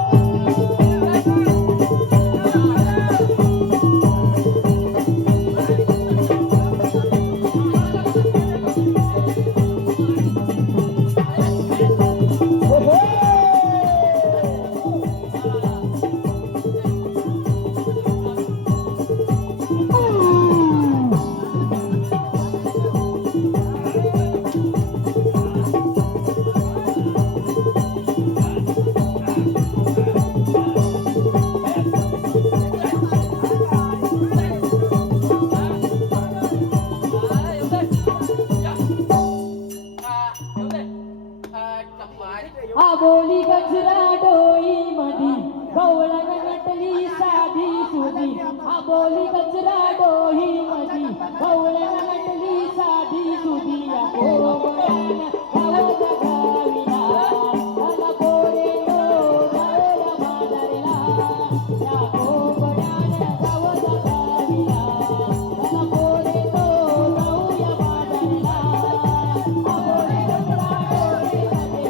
आबोली गजरा डोई मधी गवळण नटली साधी सुधी आबोली गजरा डोई मधी गवळण नटली साधी सुधी या कोमळान गावत गाविला मला पोरेनो गावला बाजारला या कोमळान गावत गाविला मला पोरेनो गावया बाजारला आबोली गजरा डोई मधी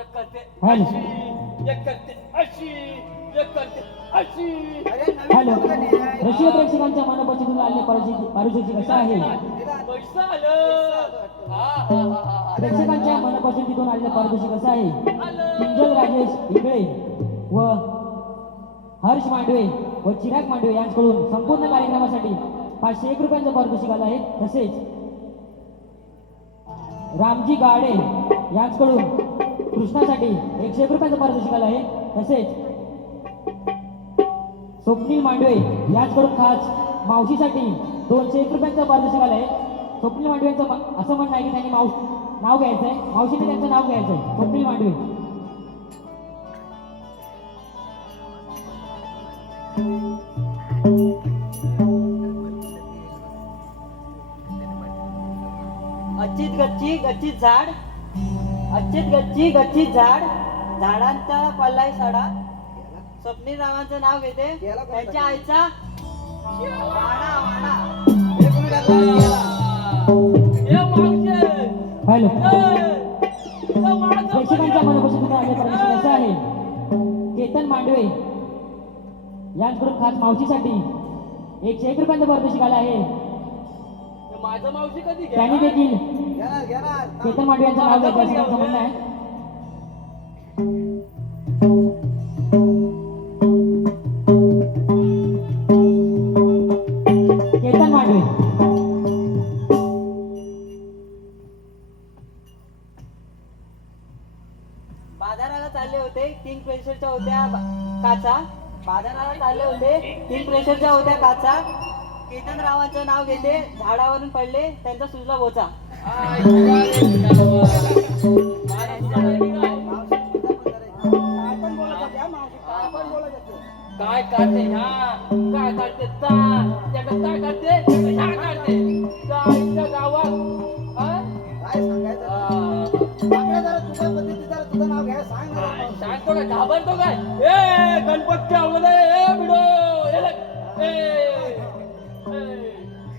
एक करते हॅलो. अशी एक करते अशी एक करते अशी अरे नवीन हॅलो. डोकं नाही आहे. रशिया प्रेक्षकांच्या मनोपचितून आलेले पारितोषिक कसं आहे? पैसा आलं हा हा हा हा प्रेक्षकांच्या मनपसंतीतून आलेले पारितोषिक असं आहे. आलं किंजल राजेश इंगळे व हर्ष मांडवे व चिराग मांडवे यांच्याकडून संपूर्ण कार्यक्रमासाठी 501 रुपयांचं पारितोषिक आलं आहे. तसेच रामजी गाडे यांच्याकडून कृष्णासाठी 101 रुपयांचं पारितोषिक आलं आहे. तसेच स्वप्नील मांडवे यांच्याकडून खास मावशीसाठी 201 रुपयांचं पारितोषिक आलं आहे. स्वप्नील मांडवे यांचं असं म्हणणं आहे की त्यांनी नाव घ्यायचं आहे. मावशीने त्यांचं नाव घ्यायचं आहे. स्वप्नील मांडवे. अच्चित गच्ची गच्चीत झाड अच्चित गच्ची गच्चीत झाड झाडांचा पल्लाय सडा स्वप्नील रावांचं नाव घेते गेला कोणता? त्यांच्या आईचा वाडा वाडा हे कोणी टाकलं? गेला. हे मावशे हॅलो. हे माझं प्रेक्षकांच्या मनपसंतीतून आलेले पारितोषिक असं आहे. केतन मांडवे यांच्याकडून खास मावशीसाठी 101 रुपयांचं पारितोषिक आलं आहे. हे माझं मावशी कधी त्यांनी घ्या देखील घेणार, घेणार. केतन मांडवे यांचं नाव घ्यायचं असं त्यांचं म्हणणं आहे. केतन मांडवे. बाजाराला चालले होते किंग प्रेशरच्या होत्या काचा बाजाराला चालले होते किंग प्रेशरच्या होत्या काचा केतन रावांचं नाव घेते झाडावरून पडले त्यांचा सुजला बोचा काय पण बोलत होते हा मावशी, काय पण बोलत होते. काय काढते ह्या काय काढते त्याकडे काय काढते त्याकडे ह्या काढते त्या गावात हा? काय सांगायचं? आ, मागल्या जरा तुझ्या पद्धतीत जरा तुझं नाव घ्या, सांग जरा मावशी. सांगतो काय घाबरतो काय ए गणपती आवलं ए बिडो ए लग, ए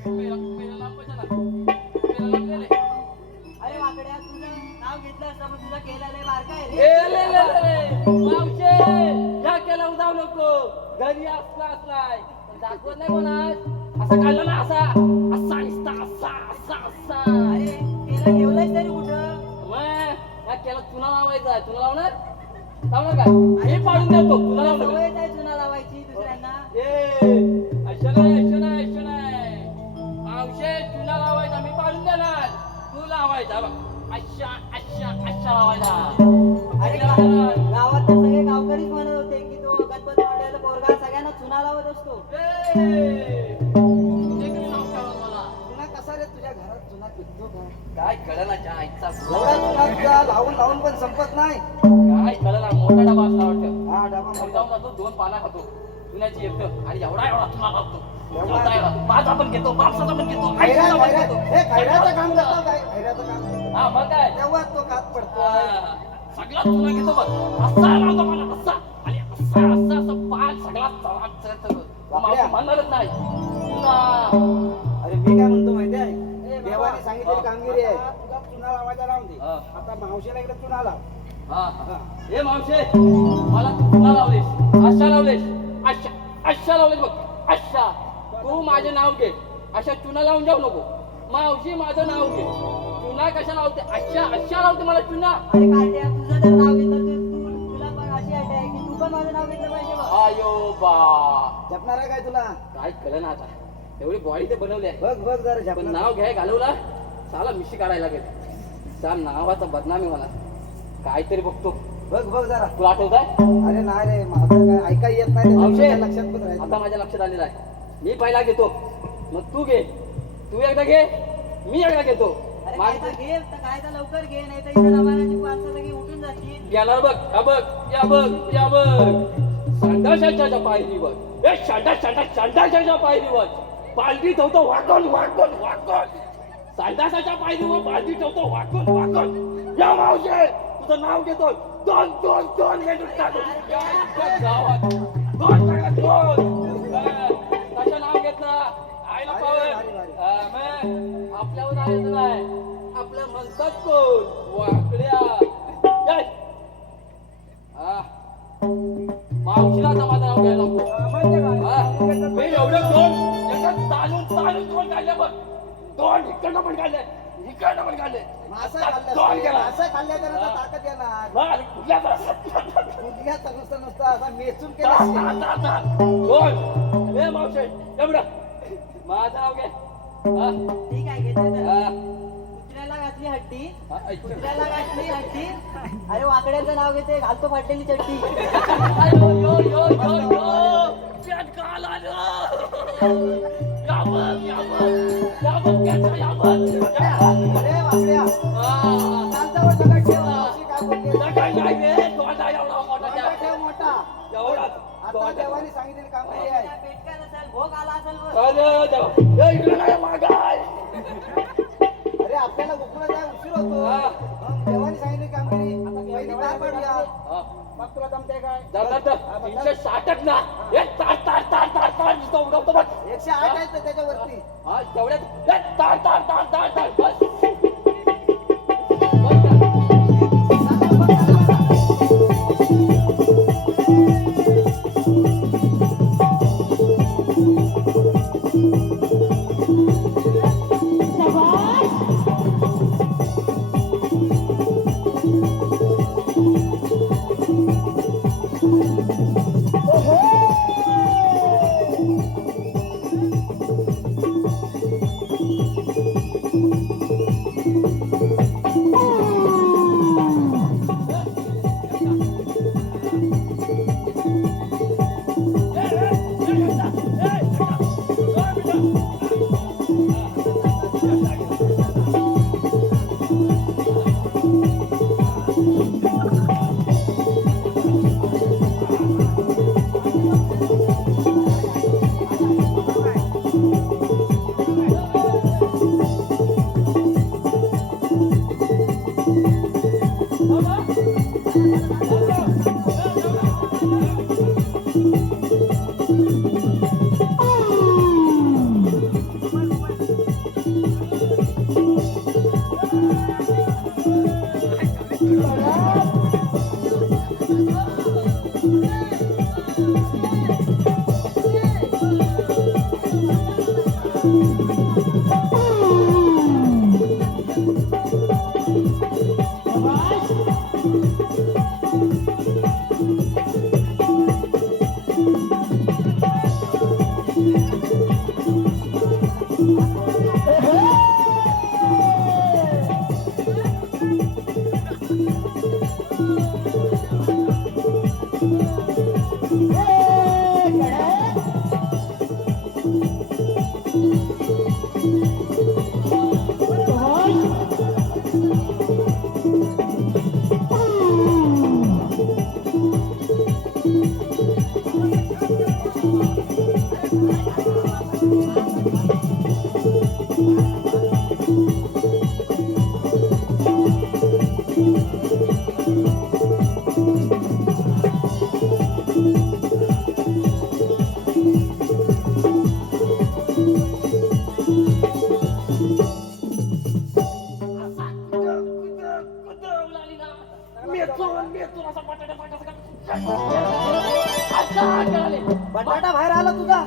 पेला लांबच ना. पेला लांबलेलं आहे. अरे वाकड्या तुझं नाव घेतलं असतं पण तुझा केला लय बारका आहे ए रे ले ले ले मावशे या केला जाऊ नको घरी असलाय पण दाखवत नाही कोणास असा काढला ना असा असा निसता असा असा असा अरे केला ठेवलंय तरी कुठं मग या केला चुना लावायचा तुला लावणार लावणार काय हे पाडून देतो तुला लावणार सवय आहे चुना लावायची दुसऱ्यांना अशा नाही मावशे चुना लावायचा मी पाडून देणार तू लावायचा बघ अशा लावायचा अरे गावात तर सगळे गावकरीच म्हणत होते की तो गणपती वाड्याला पोरगा सगळ्यांना चुना लावत असतो मला चुना कसा रे तुझ्या घरात चुना पिकतो का? काय कळलं ना त्या आईचा एवढा चुना तुझा लावून लावून पण संपत नाही. काय कळलं ना मोठा डबा असला वाटतं हा डबा घरी मोठा. जाऊन जातो 2 पाना खातो चुन्याची एकटं आणि एवढा तुला लावतो एवढा माझा पण घेतो बापसाचा पण घेतो खैरा आईचा पण खैरा घेतो हे खैराचं काम करतो काय? खैराचं काम करतो. हा मग काय तेव्हा तो खात पडतो. हा, सगळा तुला घेतो बघ असा लावतो मला असा आणि असं पाच सगळा बापऱ्या. म्हणणारच नाही तुला अरे मी काय म्हणतो माहिती आहे ए, बाबा. देवाने सांगितलेली कामगिरी आहे. आता तुझा चुना लावायचा राहून दे. हा. आता मावशीला इकडे चुना लाव. हा हे मावशे मला तू पुन्हा लावलेस अशा लावलेस अशा लावलेस बघ अशा तू माझे नाव घे अशा चुना लावून जाऊ नको मावशी माझं नाव घे चुना कशा लावते अशा लावते मला चुना अरे काट्या तुझं जर नाव घेतलं तर तुला पण अशी अट आहे की तू पण माझं नाव घेतलं पाहिजे बघ आयो बा जपणार आहे काय तुला? काय कळलं ना आता एवढी बॉडी ते बनवली आहे बघ बघ जरा पण जपणार. नाव घ्याय घालवला साला मिशी काढायला लागेल त्या नावाचा बदनामी मला काहीतरी बघतो बघ बघ जरा. तुला आठवत आहे अरे नाही रे माझं काय ऐका येत नाही रे. मावशे, तुझ्या लक्षात पण राहील. आता माझ्या लक्षात आलेलं आहे मी पहिला घेतो मग तू घे तू एकदा घे मी एकदा घेतो अरे काय माझं तर घे तर काय तर लवकर घे नाही तर इथं रमानाची पाच सगळी उठून जातील घेणार बघ हा बघ या बघ संडासाच्या पायरीवर ए संडासाच्या पायरीवर बालदी ठेवतो वाकून संडासाच्या पायरीवर बालदी ठेवतो वाकून या मावशे तुझं नाव घेतो दोन मिनिट टाकून गावात कशा नाव घेतलं आईला पावर आपल्यावर आलेलं नाही आपल्या म्हणतात कोण वाकड्या मावशीला आता माझं नाव घ्यायला नको माहितीये का? हा? मी एवढं दोन याच्यात ताणून ताणून दोन काढले बघ. दोन इकडनं पण काढले इकडनं पण काढले मासं आता खाल्लं दोन केला मासं खाल्ल्याच्या नंतर ताकद येणार बरं, कुठल्या बरं? कुठल्याचं नुसतं नुसतं असा मेचून ता, ता, केलं ता, ता. दोन हे मावशे एवढं माझं नाव घे हा? ठीक आहे घेते तर. हा. कुत्र्याला घातली हड्डी हा, ऐक. कुत्र्याला घातली हड्डी अरे वाकड्याचं नाव घेते घालतो फाटलेली चड्डी अयो, यो, यो, यो, यो. पेट काल आलं. या बघ, या बघ. या बघ, पेटचं, या बघ. या बघ. अरे वाकड्या हा. शांतावर दगड ठेव मावशी काय बोलते दगड नाही रे, तोंडा एवढा मोठा त्या. दगड ठेव मोठा एवढाच. आता देवाने सांगितलेली कामगिरी आहे पेटका नसेल भोग आला असेल बघ. अरे देवा. ए, इकडे नाही मागाय. अरे आपल्याला उकळत जाय उशीर होतो हा. मग देवाने सांगितली कामगिरी पहिली पार पाडूया हा. मग तुला जमते काय? जा, जा, जा. 360 ना. हे ताट, ताट, ताट, ताट, ताट. नुसतं उडवतो बघ. 108 आहेत ना त्याच्यावरती हा, तेवढ्यात. हे ताट, ताट, ताट, ताट, ताट. बस. बस का? बटाटा बाहेर आला तुझा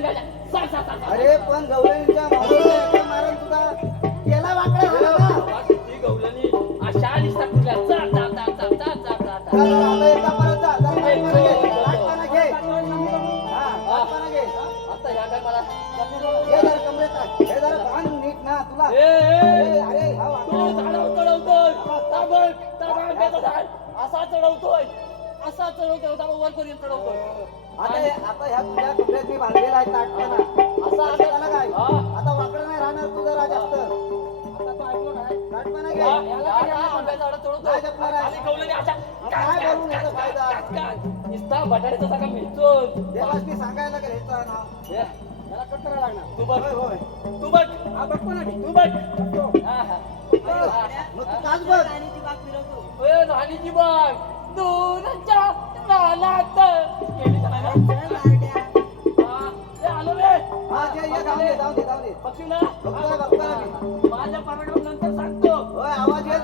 अरे पण गवळणीच्या मारून मारून तुझा केला वाकडा झाला ना आता एकदा परत जा जरा ताटपाना घे हा ताटपाना घे हे जरा कमरेत टाक. हे जरा बांध नीट ना तुला अरे हा वाकडा असा चढवतोय वरपर्यंत चढवतोय आता ह्या तुझ्या कमरेत मी बांधलेला आहे ताटपाना असा झाला काय आता वाकडा नाही राहणार तू जरा जास्त आता तू ऐकलो काय ताटपाना घे काय जपणार आहे काय करून याचा फायदा बटाट्याचा सगळा मिळतोय देवासनी सांगायला का ह्याचं नाव त्याला कट करायला लागणार. तू बघ होय होय तू बघ हा बघतो ना मी. तू बघ बघतो. हा, हा. मग तू काच बघ राणीची बाग फिरवतो ओय, राणीची बाग दूरच्या रानात केली का नाही ना? हा, ए, आलो रे हा जे ये जाऊ दे बघशील ना बघतोय मी माझ्या पराक्रम नंतर सांगतो होय आवाज येत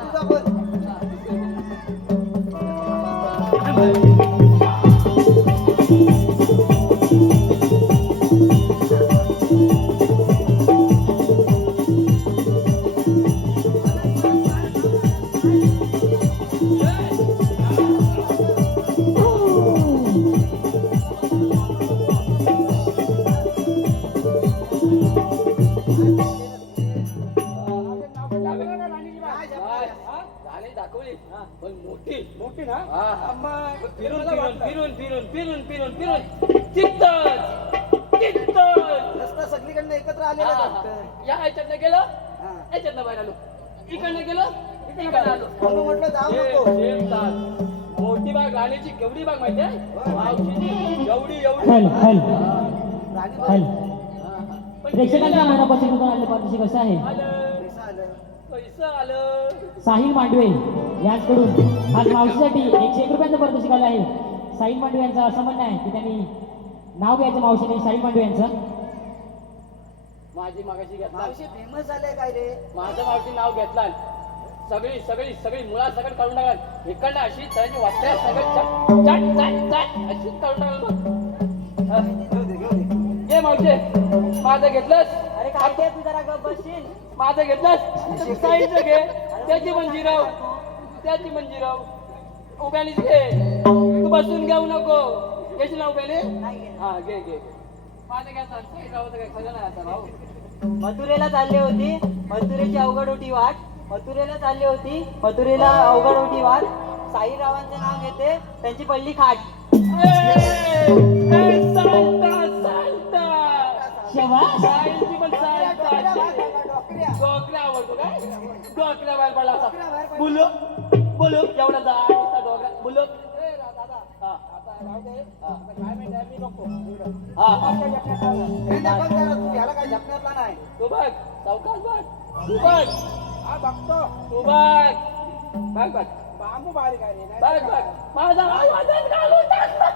गाणी दाखवली पण मोठी मोठी ना हा, हा. मग फिरून मला फिरून वाटलं. फिरून फिरून फिरून फिरून फिरून चित्तन चित्तन रस्ता सगळीकडनं एकत्र आलेला हा, वाटतं. हा. या ह्याच्यातनं गेलो हा. याच्यातनं बाहेर आलो इकडनं गेलो इकडनं आलो म्हणून म्हटलं जाऊ नको. सेम तास. मोठी बाग राणीची केवढी बाग माहितीये मावशीची एवढी एवढी हल हल राणी हल हा, हा. पण प्रेक्षकांच्या गेली ना. मनापासून आले पारदर्शी कसं आहे आलं पैसा आलं. पैसा आलं साहिल मांडवे यांच्याकडून आज मावशीसाठी 101 रुपयांचं पारितोषिक आलं आहे. साहिल मांडवे यांचं असं म्हणणं आहे की त्यांनी नाव घ्यायचं मावशीने साहिल मांडवे यांचं. माझी मागाशी घेतला मावशी फेमस झाले काय रे? माझं मावशी नाव घेतला सगळी सगळी सगळी मुळा सगळं काढून टाकाल इकडनं अशी त्याची वाटते सगळं चट चट चट चट अशीच काढून टाकाल बघ. हा. घेऊ दे घेऊ दे. ये मावशे माझं घेतलंस अरे काय ते तू जरा गप बसशील. माझं घेतलंस साईडचं घे त्याची मंजिराव त्याची मंजिराव उभ्यानीच घे तू बसून घेऊ नको घेशील ना उभ्याने हा घे घे माझं घेतलं साईडरावचं काय खरं नाही आता भाऊ मथुरेला चालली होती मथुरेची अवघड होती वाट मथुरेला चालली होती मथुरेला अवघड होती वाट साईरावांचं नाव घेते त्यांची पहिली खाट. शेवाश साईडची पण साईड डॉक्टऱ्या. डोकऱ्या आवडतो काय डोकऱ्या बाहेर पडला असा बोलो बोलो एवढा जा डोकरा बोलो हा आता राहू दे. आता काय माहिती आहे, मी बघतो एवढं. हा हा हे दाखव जरा तू याला काय झपण्यातला नाही. तू बघ सावकाश बघ तू बघ हा बघतो. तू बघ बघ बघ बांबू बारीक आहे रे, नाही बघ तर बघ माझा आवाजच घालून टाकला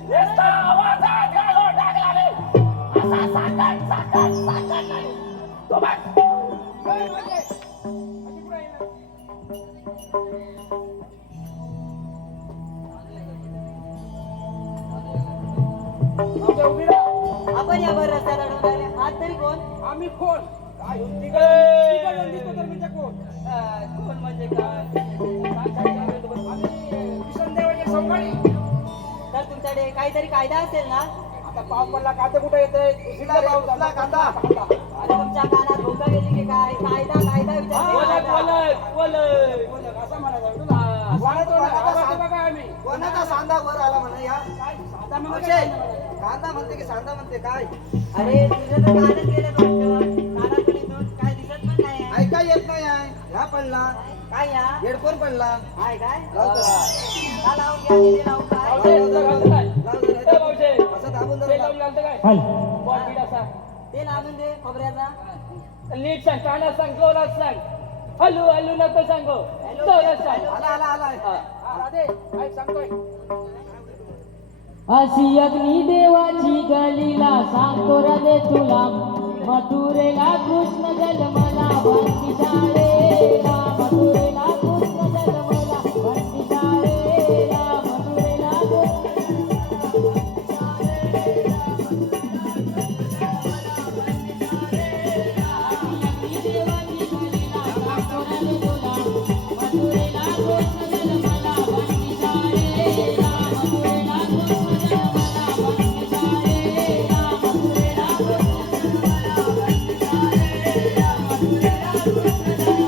नुसता आवाजच घालून टाकला रे. असा साकट साकट साकट नाही. तू बघ काय म्हणजे? अशी कुठं आहे ना? राहू दे, उभी राहा. आपण यावर रस्त्यात अडवून राहिले हात तरी कोण. आम्ही कोण काय तिकडून दिसतो तर म्हणजे कोण कोण म्हणजे काय सांग, सांग, सांग, तू बघ. आम्ही किसन देवाचे संभाळी. तर तुमच्याकडे काहीतरी कायदा असेल ना. आता पाऊस पडला कांदा कुठे येतंय कुठला रे, कुठला कांदा? अरे तुमच्या कानात भोका गेली की काय कायदा कायदा बोलत विचारते. बोलत बोलत असं म्हणायचं तुला. कोणाचा आवाज सांदा? बघा आम्ही कोणाचा सांदा वर आला म्हणा या काय साधा म्हणतो मावशे, काय म्हणतो? कांदा म्हणते की सांदा म्हणते काय? अरे तुझं तर कानच गेले कानातून इथून काय दिसत पण नाही आहे. ऐका येत नाही आहे. ह्या पडला काय या हेडफोन पडला. हाय काय लावतो. का लावून घ्या तिथे लावून काय मावशे, तुला घालतं काय? लाव जरा. ए, मावशे, असं दाबून ते जरा लावून घालतं काय हल बॉल बीट असा ते लावून दे खोबऱ्याचा. नीट सांग कानात सांग जोरात सांग हलू हलू नको सांगू जोरात सांग आला आला आला हा. हा, राधे काय सांगतोय अशी अग्नी देवाची गलीला सांगतो रे तुला मथुरेला कृष्ण जन्मला भक्ती शाळेला मथुरेला कृष्ण जन्मला भक्ती शाळेला मथुरेला Thank you.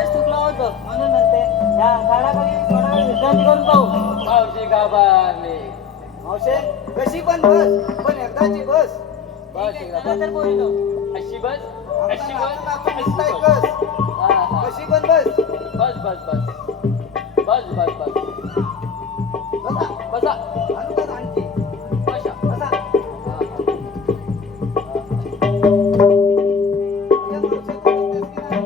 फारच थकलो होतो म्हणून म्हणते या झाडाखाली थोडा वेळ विश्रांती करून जाऊ. मावशी घाबरली. मावशे कशी पण बस, पण एकदाची बस. बस ठीक आहे, चला तर बोललो. अशी बस अशी नाचून बस नाचून अशी नुसता बस. एकच. हा, हा. कशी पण बस. बस बस बस बस बस बस बसा. बसा आणू का आणखी? बसा बसा. हा, हा. ये मावशे, तू बसतेस की नाही?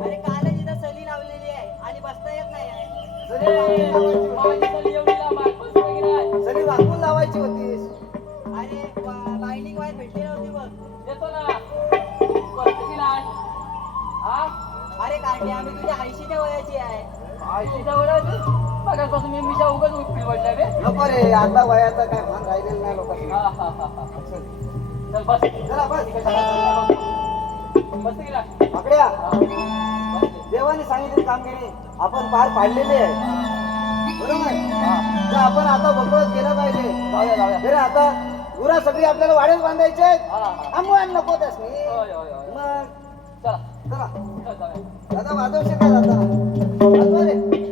अरे कालच इथं सली लावलेली आहे आणि बसता येत नाही आहे. सरी वाकून लावायची माझी होती. तली एवढी लांब आहे. बस काय गिराय? सरी वाकून लावायची होतीस. अरे बाइंडिंग वायर भेटली नव्हती बघ. देतो ना. बस की नाही? हा? अरे काढली आम्ही तुझ्या 80च्या वयाची आहे. आयशीच्या वयाची? बघापासून मी मिशा उगाच उपील वाटल्या रे. नको रे, आता वयाचा काय भान राहिलेलं नाही लोकांना. हा हा हा हा. चल बस. चला बस. बस की नाही? आकड्या, हा. बस. देवाने सांगितलेली कामगिरी आपण पार पाडलेली आहे. बरोबर? हा. तर आपण आता बघत गेलं पाहिजे. जाऊया जाऊया. बरं आता गुरा सगळी आपल्याला वाढेल बांधायचे आहेत. हा हा. आंबवान नको त्यासनी. होय होय होय. मग चला चला चल जाऊया. दादा वाजवशील का दादा? वाजवा रे.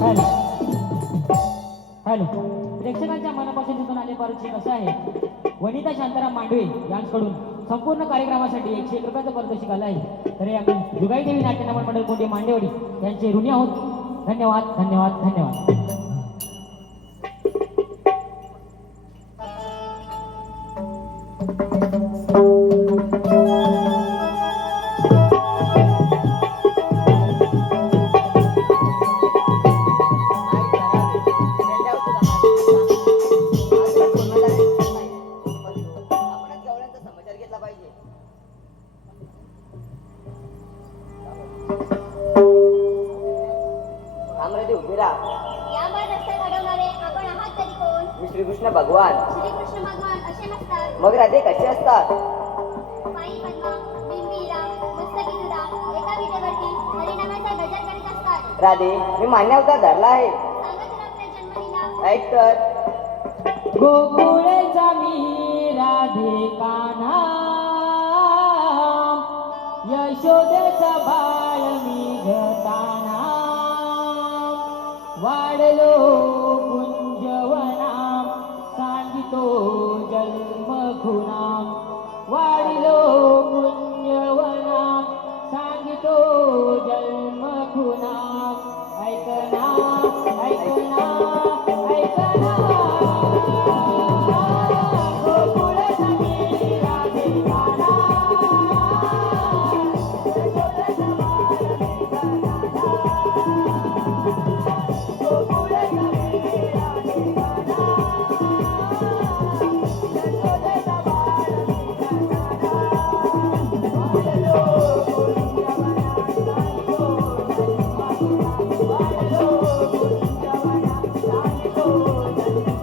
हॅलो हॅलो प्रेक्षकांच्या मनापासून दिसून आले पारितोषिक असं आहे, वनिता शांताराम मांडवे यांच्याकडून संपूर्ण कार्यक्रमासाठी 101 रुपयाचं पारितोषिक आलं आहे. तर हे आम्ही जुगाई देवी नाट्य नमन मंडळ कोंडी मांडेवाडी यांचे ऋणी आहोत. धन्यवाद धन्यवाद धन्यवाद. आपणच गवळ्यांचा समाचार घेतला पाहिजे. आमरे उभी राहा. या बाद रस्त्यात अडवणारे आपण आहात तरी कोण? मी श्रीकृष्ण भगवान. श्रीकृष्ण भगवान असे नसतात. मग राधे कसे असतात? पायी पद्मा, बिंबीरा, मस्तकी तुरा, एका विटेवरती हरिनामाचा गजर करीत असतात. राधे मी मान्यवता धरला आहे. सांगा तुला आपल्या जन्मलीला. ऐक तर. गोकुळचा मी राधे कान्हा, यशोदेचा बाळ मी गताना, वाढलो कुंजवना, सांगितो जन्म खुना, वाढलो कुंजवना, सांगितो जन्म खुना. ऐकना ऐकना ऐकना, गोकुळचा मी राधे कान्हा, यशोदेचा बाळ मी गताना, गोकुळचा मी राधे कान्हा, यशोदेचा बाळ मी गताना, वाढलो कुंजवना, सांगितो जन्म खुना, वाढलो कुंजवना, सांगितो जन्म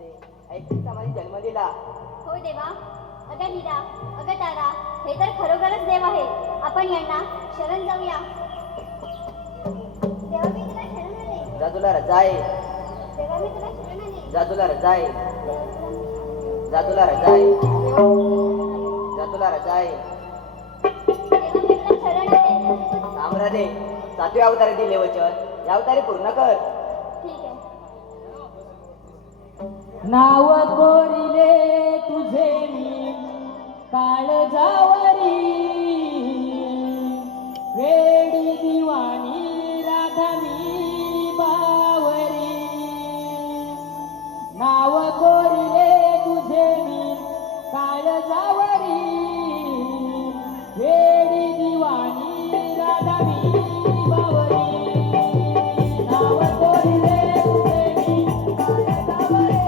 मध्ये ऐकून समाधी जन्म दिला. हो देवा. अगं हिरा, अगं तारा, हे तर खरोखरच देव आहे. आपण यांना शरण जाऊया. देवा मी तुला शरण आले. जा तुला रजा आहे. देवा मी तुला शरण आले. जा तुला रजा आहे. देवा जा तुला रजा आहे. जा तुला रजा आहे. मी तुला शरण आले. साम्राज्य 7व्या अवतारी दिले वचन या अवतारी पूर्ण कर. ठीक आहे. नाव कोरिले तुझे मी काळजावरी, वेडी दिवाणी राधा मी बावरी. नाव कोरिले तुझे मी काळजावरी, वेडी दिवाणी राधा मी बावरी. नाव कोरिले तुझे मी काळजावरी,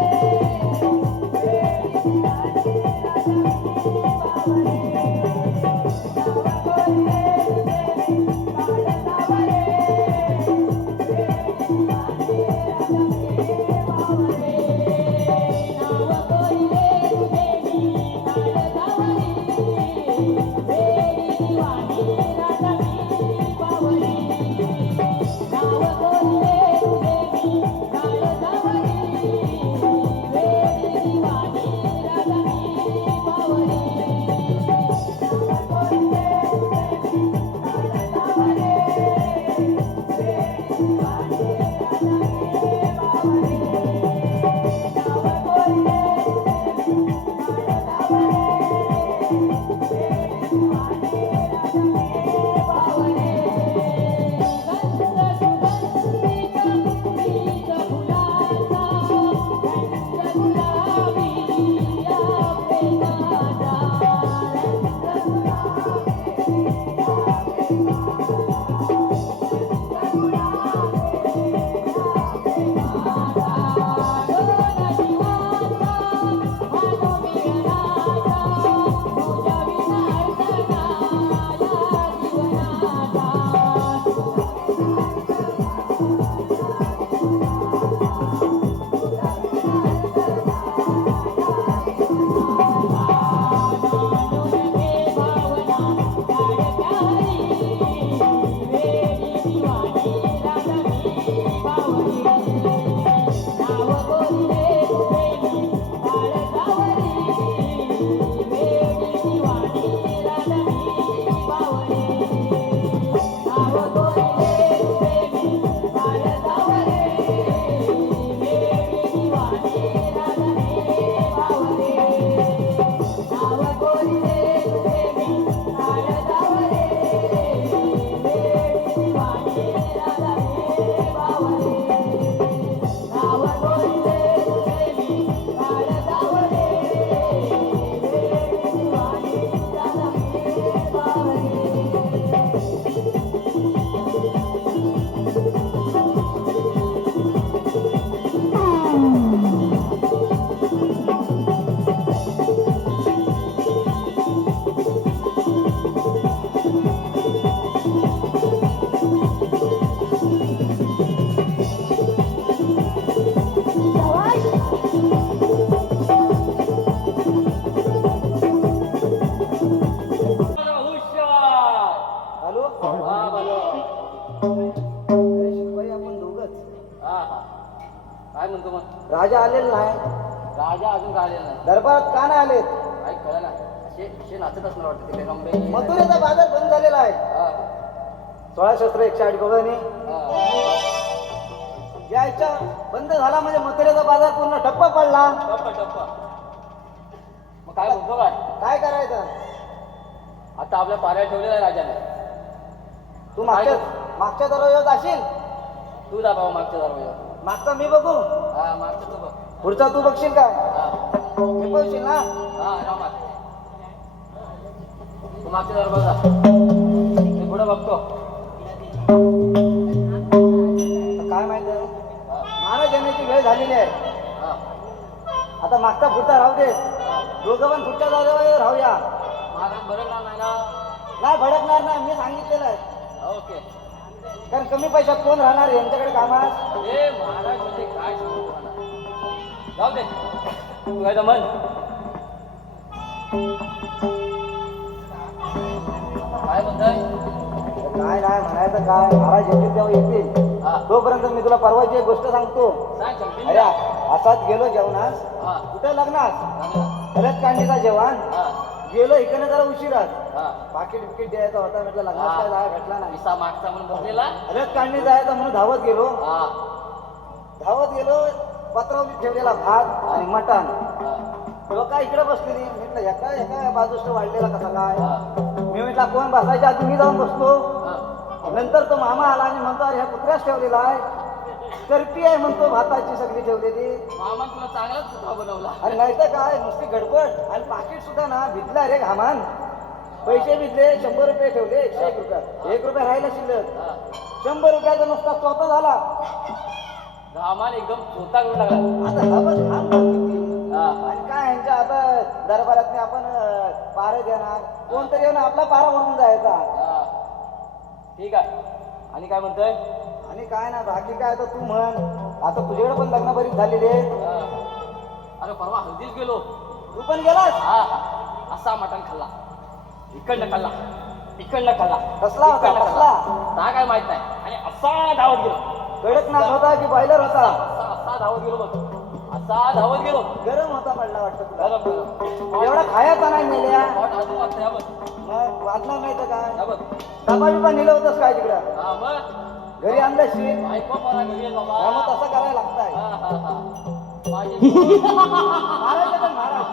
काय म्हणतो मग? राजा आलेला नाही. राजा अजून काय आलेला नाही. दरबारात का नाही आलेत? काय कळलं ना. असे नाचत असणार वाटतं तिकडे रंबे. मथुरेचा बाजार बंद झालेला आहे. हा, 16 गोगाने हा. यायच्या बंद झाला म्हणजे मथुरेचा बाजार पूर्ण ठप्प पडला. टप्पा. मग काय म्हणतो काय? काय करायचं? आता आपल्या पाऱ्या ठेवलेला आहे राजाने. तू मागच्या दरवाजात असेल. तू जा बाबा मागच्या दरवाजा. मागचा मी बघू. हा मागचं तू बघ. पुढचा तू बघशील का? हा मी बघशील ना. हा रामात तू मागच्या दरवाजा. मी पुढे बघतो. काय माहित आहे, महाराज येण्याची वेळ झालेली आहे. हा आता मागचा पुढचा राहू दे. दोघं पण पुढच्या जागेवर राहूया. महाराज बरं नाही ना. नाही भडकणार नाही, मी सांगितलेलं आहे. ओके. कारण कमी पैशात कोण राहणार यांच्याकडे कामात. हे महाराज म्हणजे काय सांगू तुम्हाला. जाऊ दे तू काय म्हण काय म्हणताय काय नाही म्हणायचं काय, महाराज येतील तेव्हा येतील. हा तोपर्यंत मी तुला परवाची एक गोष्ट सांगतो. सांग सांग अरे असाच गेलो जेवणास, हा कुठे लग्नास, चांगलं. परत कांडीचा जेवण हा गेलो, इकडे जरा उशिरात हा पाकिट बिकिट द्यायचा होता, म्हटलं लग्नात काय जायला भेटला नाही. पिसा मागचा म्हणून बसलेला परत कांडी जायचा म्हणून धावत गेलो, हा पत्रावली ठेवलेला भात आणि मटण. हा लोक इकडे बसलेली, म्हटलं एका एका बाजूष्ट वाढलेला कसा काय. हा मी म्हटलं कोण बसायच्या आधी मी जाऊन बसतो. हा नंतर तो मामा आला आणि म्हणतो अरे ह्या कुत्र्याच ठेवलेला आहे, करपी आहे म्हणतो भाताची सगळी ठेवलेली. मामा तुला चांगलाच कुत्रा बनवला आणि नाही तर काय नुसती गडबड, आणि पाकिट सुद्धा ना भिजला रे घामान. पैसे भिजले, 100 रुपये ठेवले, 101 रुपये, 1 रुपये राहिला शिल्लक. हा 100 रुपयाचा नुसता स्वतः झाला. घामान एकदम चोता करून टाकला आता हा बघ घाम बघ किती. हा आणि काय ह्यांच्या आता दरबारात आपण पारं देणार, कोणतरी येऊन आपला पारा ओढून जायचा. हा ठीक आहे आणि काय म्हणतोय आणि काय ना बाकी काय तर तू म्हण. आता तुझ्याकडे पण लग्न बरीच झालेली आहे, हा. अरे परवा हल्दीच गेलो तू पण गेलास. हा असा मटण खाल्ला, इकडनं खाल्ला, इकडनं खाल्ला, कसला होता, इकडनं कसला? खाल्ला. काय माहित नाही आणि असा धावत गेलो, कडकनाथ होता की बॉयलर होता? असा असा धावत गेलो बघ, असा धावत गेलो. गरम होता पडला वाटतं तुला. गरम गरम एवढा खायचा नाही मेल्या, पोट अजून वाटतं, या बघ मग वाचणार नाही तर या काय. बघ डबा बिबा नेलं होतंस काय तिकडं, हा मग घरी आणलं शी. बायको मला घरी आहे बाबा. मग तसं करायला लागतंय. हा हा हा माझी महाराज येतात, महाराज.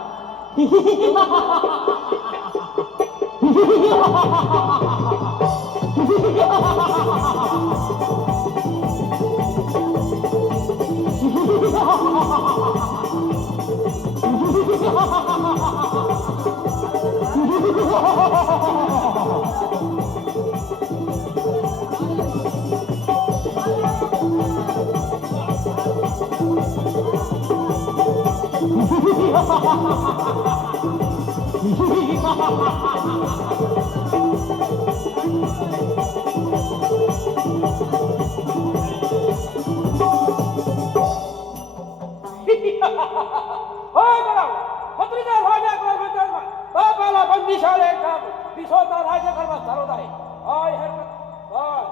हो बघा मंत्रीचा राजा बापाला बंदिशाळे पिसोता राज्यकर्मात चालवत आहे. हाय हरकत हाय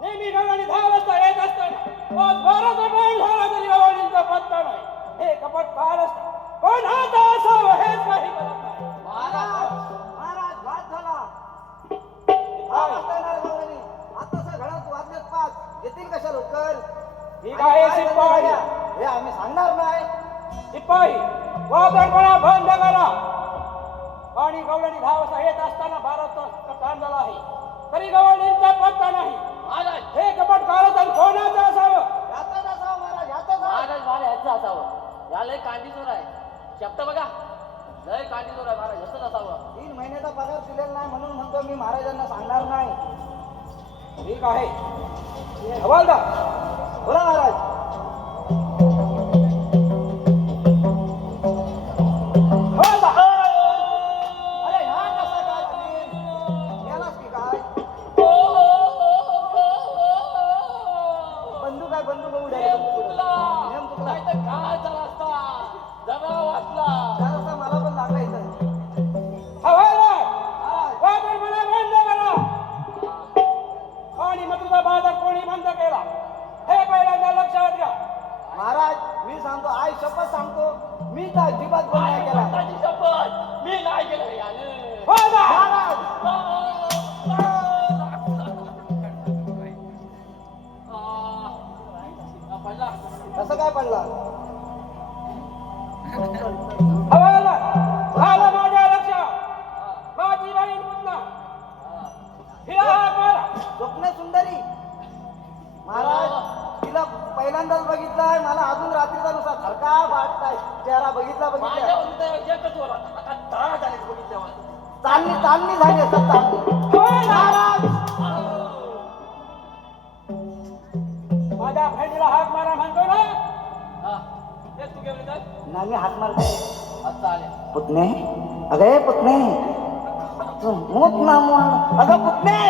नेहमी गवळणी 10 वाजता येत असताना आज 12चा टाइम झाला तरी गवळणींचा पत्ता नाही. हे कपट काल असतं, कोण आता असावं हेच काही कळत नाही. महाराज, महाराज, भात झाला. हा वाजता येणार गवळणी. आताच्या घरात वाजलेत 5, येतील कशा लवकर. ठीक आहे आणि काय शिपाई, झालं हे आम्ही सांगणार नाही. शिपाई वादळपणा बंद करा. आणि गवळणी 10 वाजता येत असताना 12चा टाइम झाला आहे तरी गवळणींचा पत्ता नाही. महाराज हे कपट काळच आणि कोणाचं असावं. यातच असावं महाराज, यातच असावं. महाराज मला ह्याचं असावं, या लय कांडी चोर आहे. शब्द बघा लय कांडी चोर आहे महाराज, ह्याचंच असावं. 3 महिन्याचा पगार दिलेला नाही म्हणून म्हणतो मी महाराजांना सांगणार नाही. ठीक आहे हवालदार बोला महाराज. हवालदार अरे हा कसा काय तुम्ही? मेलास की काय? बंदूक आहे, बंदूक उड्या नेम चुकला, नेम चुकला. नाही तर काय झाला असता, जरा वाचला. जरासा मला पण लागायचं. हवालदार महाराज, वादळपणा बंद करा. आणि मग तुझा बाजार कोणी बंद केला हे पहिल्यांदा लक्षात घ्या. महाराज मी सांगतो, आई शपथ सांगतो, मी तर अजिबात बंद नाही केला. माताची शपथ मी नाही केलं रे यानं. हवालदार महाराज, पडला कसं काय पडला? हवालदार झालं माझ्या लक्षात. माझी बहीण पुन्हा हिला हाक मारा. स्वप्न सुंदरी महाराज, तिला पहिल्यांदाच बघितलाय. मला अजून रात्रीचा नुसता थरका वाटताय. चेहरा बघितला माझ्या बघितला हृदयात एकच वर आता. आता 10 झाले बघितल्यावर. चालणी चालणी झाली असं चालणी. महाराज, माझ्या बहिणीला हाक मारा म्हणतो ना. हा हे तू घेऊन येतात नाही मी हात मारते. आता आले पुतणे, अगे पुतणे, तू मूत ना मूत. अगं पुतणे,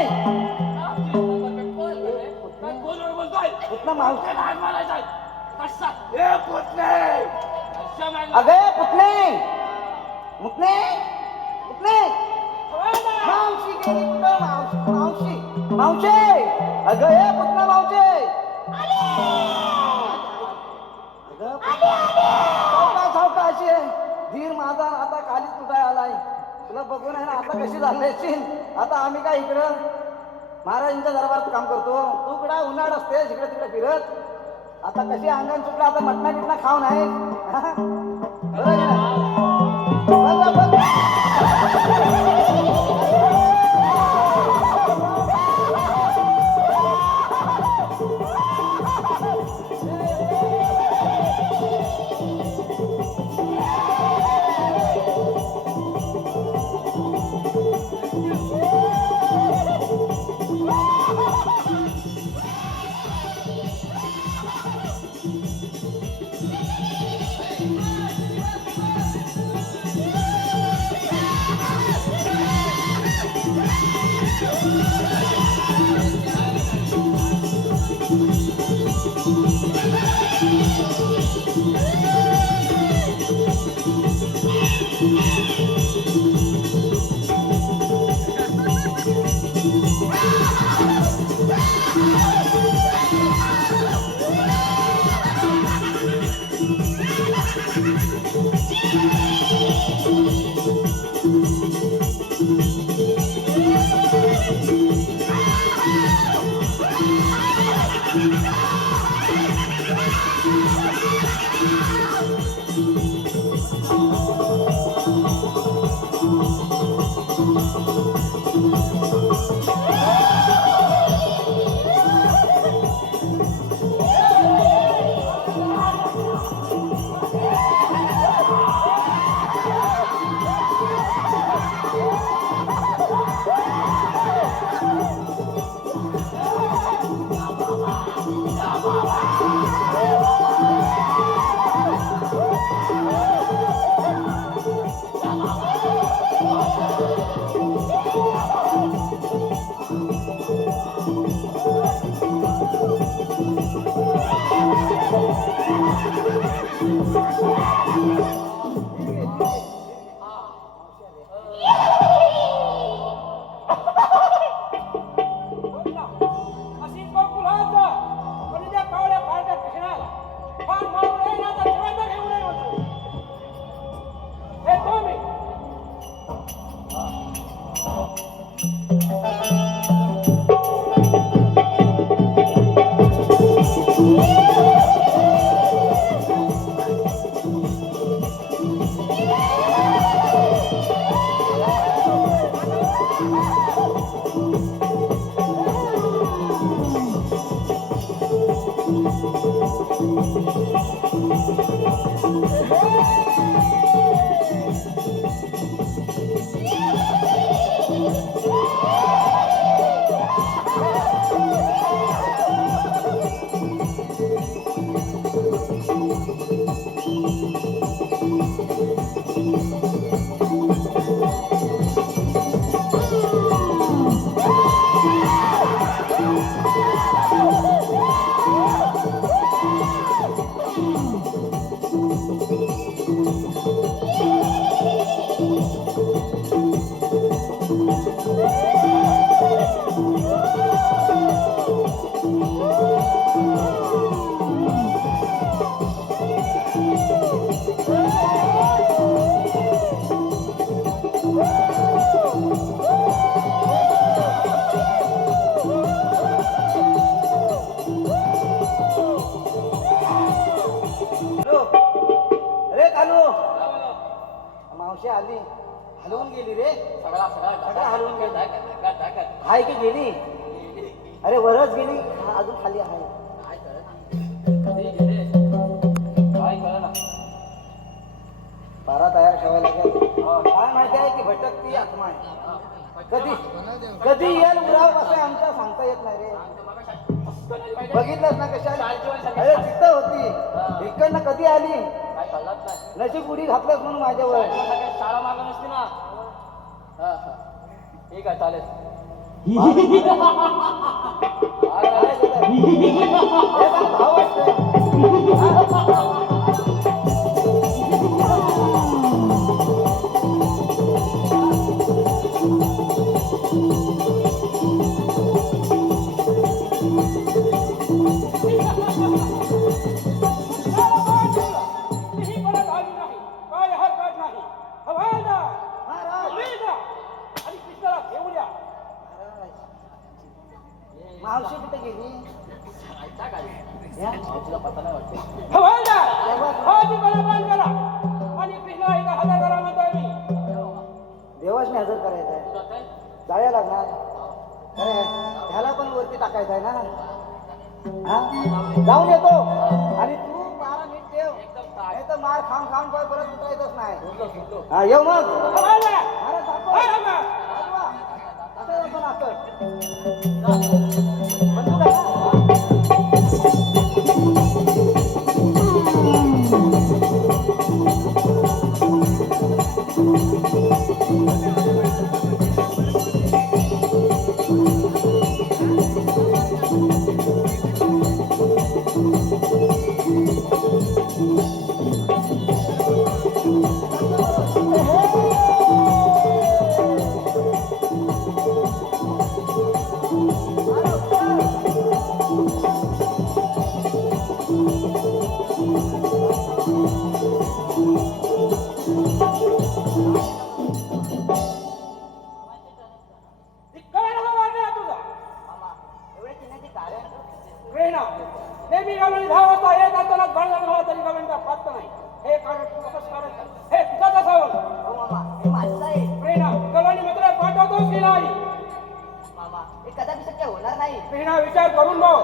पुतना मावशी. कसा ए पुतणे अगे पुतणे मुकणे पुतणे मावशी गेली कुठं मावशी मावशी मावशे अगं हे पुतणा मावशे अगं सावकाशी आहे धीर माझा आता खाली तुटाय आलाय तुला बघून आहे ना आता कशी झाली असशील आता आम्ही काय इकडं महाराजांच्या दरबारात काम करतो तू कडा उन्हाळ असते इकडे तिकडे फिरत आता कशी अंगण सुटलं आता मटणा बिटणा खाऊन आहे बरं आहे ना? बघ, बघ, बघ. अशीच बघ मुलाचा पण त्या कावळ्या पार्ट्या कृष्णाला फार मारून आहे ना तर जिवंत घेऊन ये म्हणतो हे तो मी मावशी आली हलवून गेली रे सगळा सगळा हलवून गेला टाकत हाय की गेली अरे वरच गेली अजून खाली आहे काय कळत कधी गेले काय कळना पारा तयार ठेवायला लागेल काय माहिती आहे की भटकती आत्मा आहे कधी कधी येईल उराव असं आमच्या सांगता येत नाही रे बघितलंच ना कशा अरे तिथं होती इकडनं कधी आली काय कळलाच नाही नशीब उडी घातलंच म्हणून माझ्यावर सगळ्या शाळा मागं नसती ना ठीक आहे चालेल भाव वाटतंय घरी जा आणि कृष्णाला घेऊन या. मावशी कुठे गेली तुला पता नाही वाटते. हवालदार हाती बलवान करा आणि कृष्णा इथं हजर करा म्हणतोय मी. देवाशने हजर करायचं आहे तू जाताय? जाया लागणार अरे ह्याला पण वरती टाकायचं आहे ना हा जाऊन येतो आणि तू 12 मिनिट ठेव एकदम ताट. नाही तर मार खाऊन खाऊन काय परत उठायचंच नाही सुटलो, सुटलो. हा येऊ मग हवालदार अरे जातो. हवालदार वाजवा. आता जातो ना आता. बंदूक आहे ना? कळलं का वागणं तुझा मामा एवढे चिन्हाचे कारण रेना नेहमी गावणी 10 वाजता येत असताना गडगड झाला तरी गावणीचा पात्र नाही. हे कारण तपस कारण हे तुझाच असावं. हो मामा हे माझंच आहे. रेना गवाणी मित्र पाठवतोस की नाही? मामा हे कदापि शक्य होणार नाही. रेना विचार करून बघ.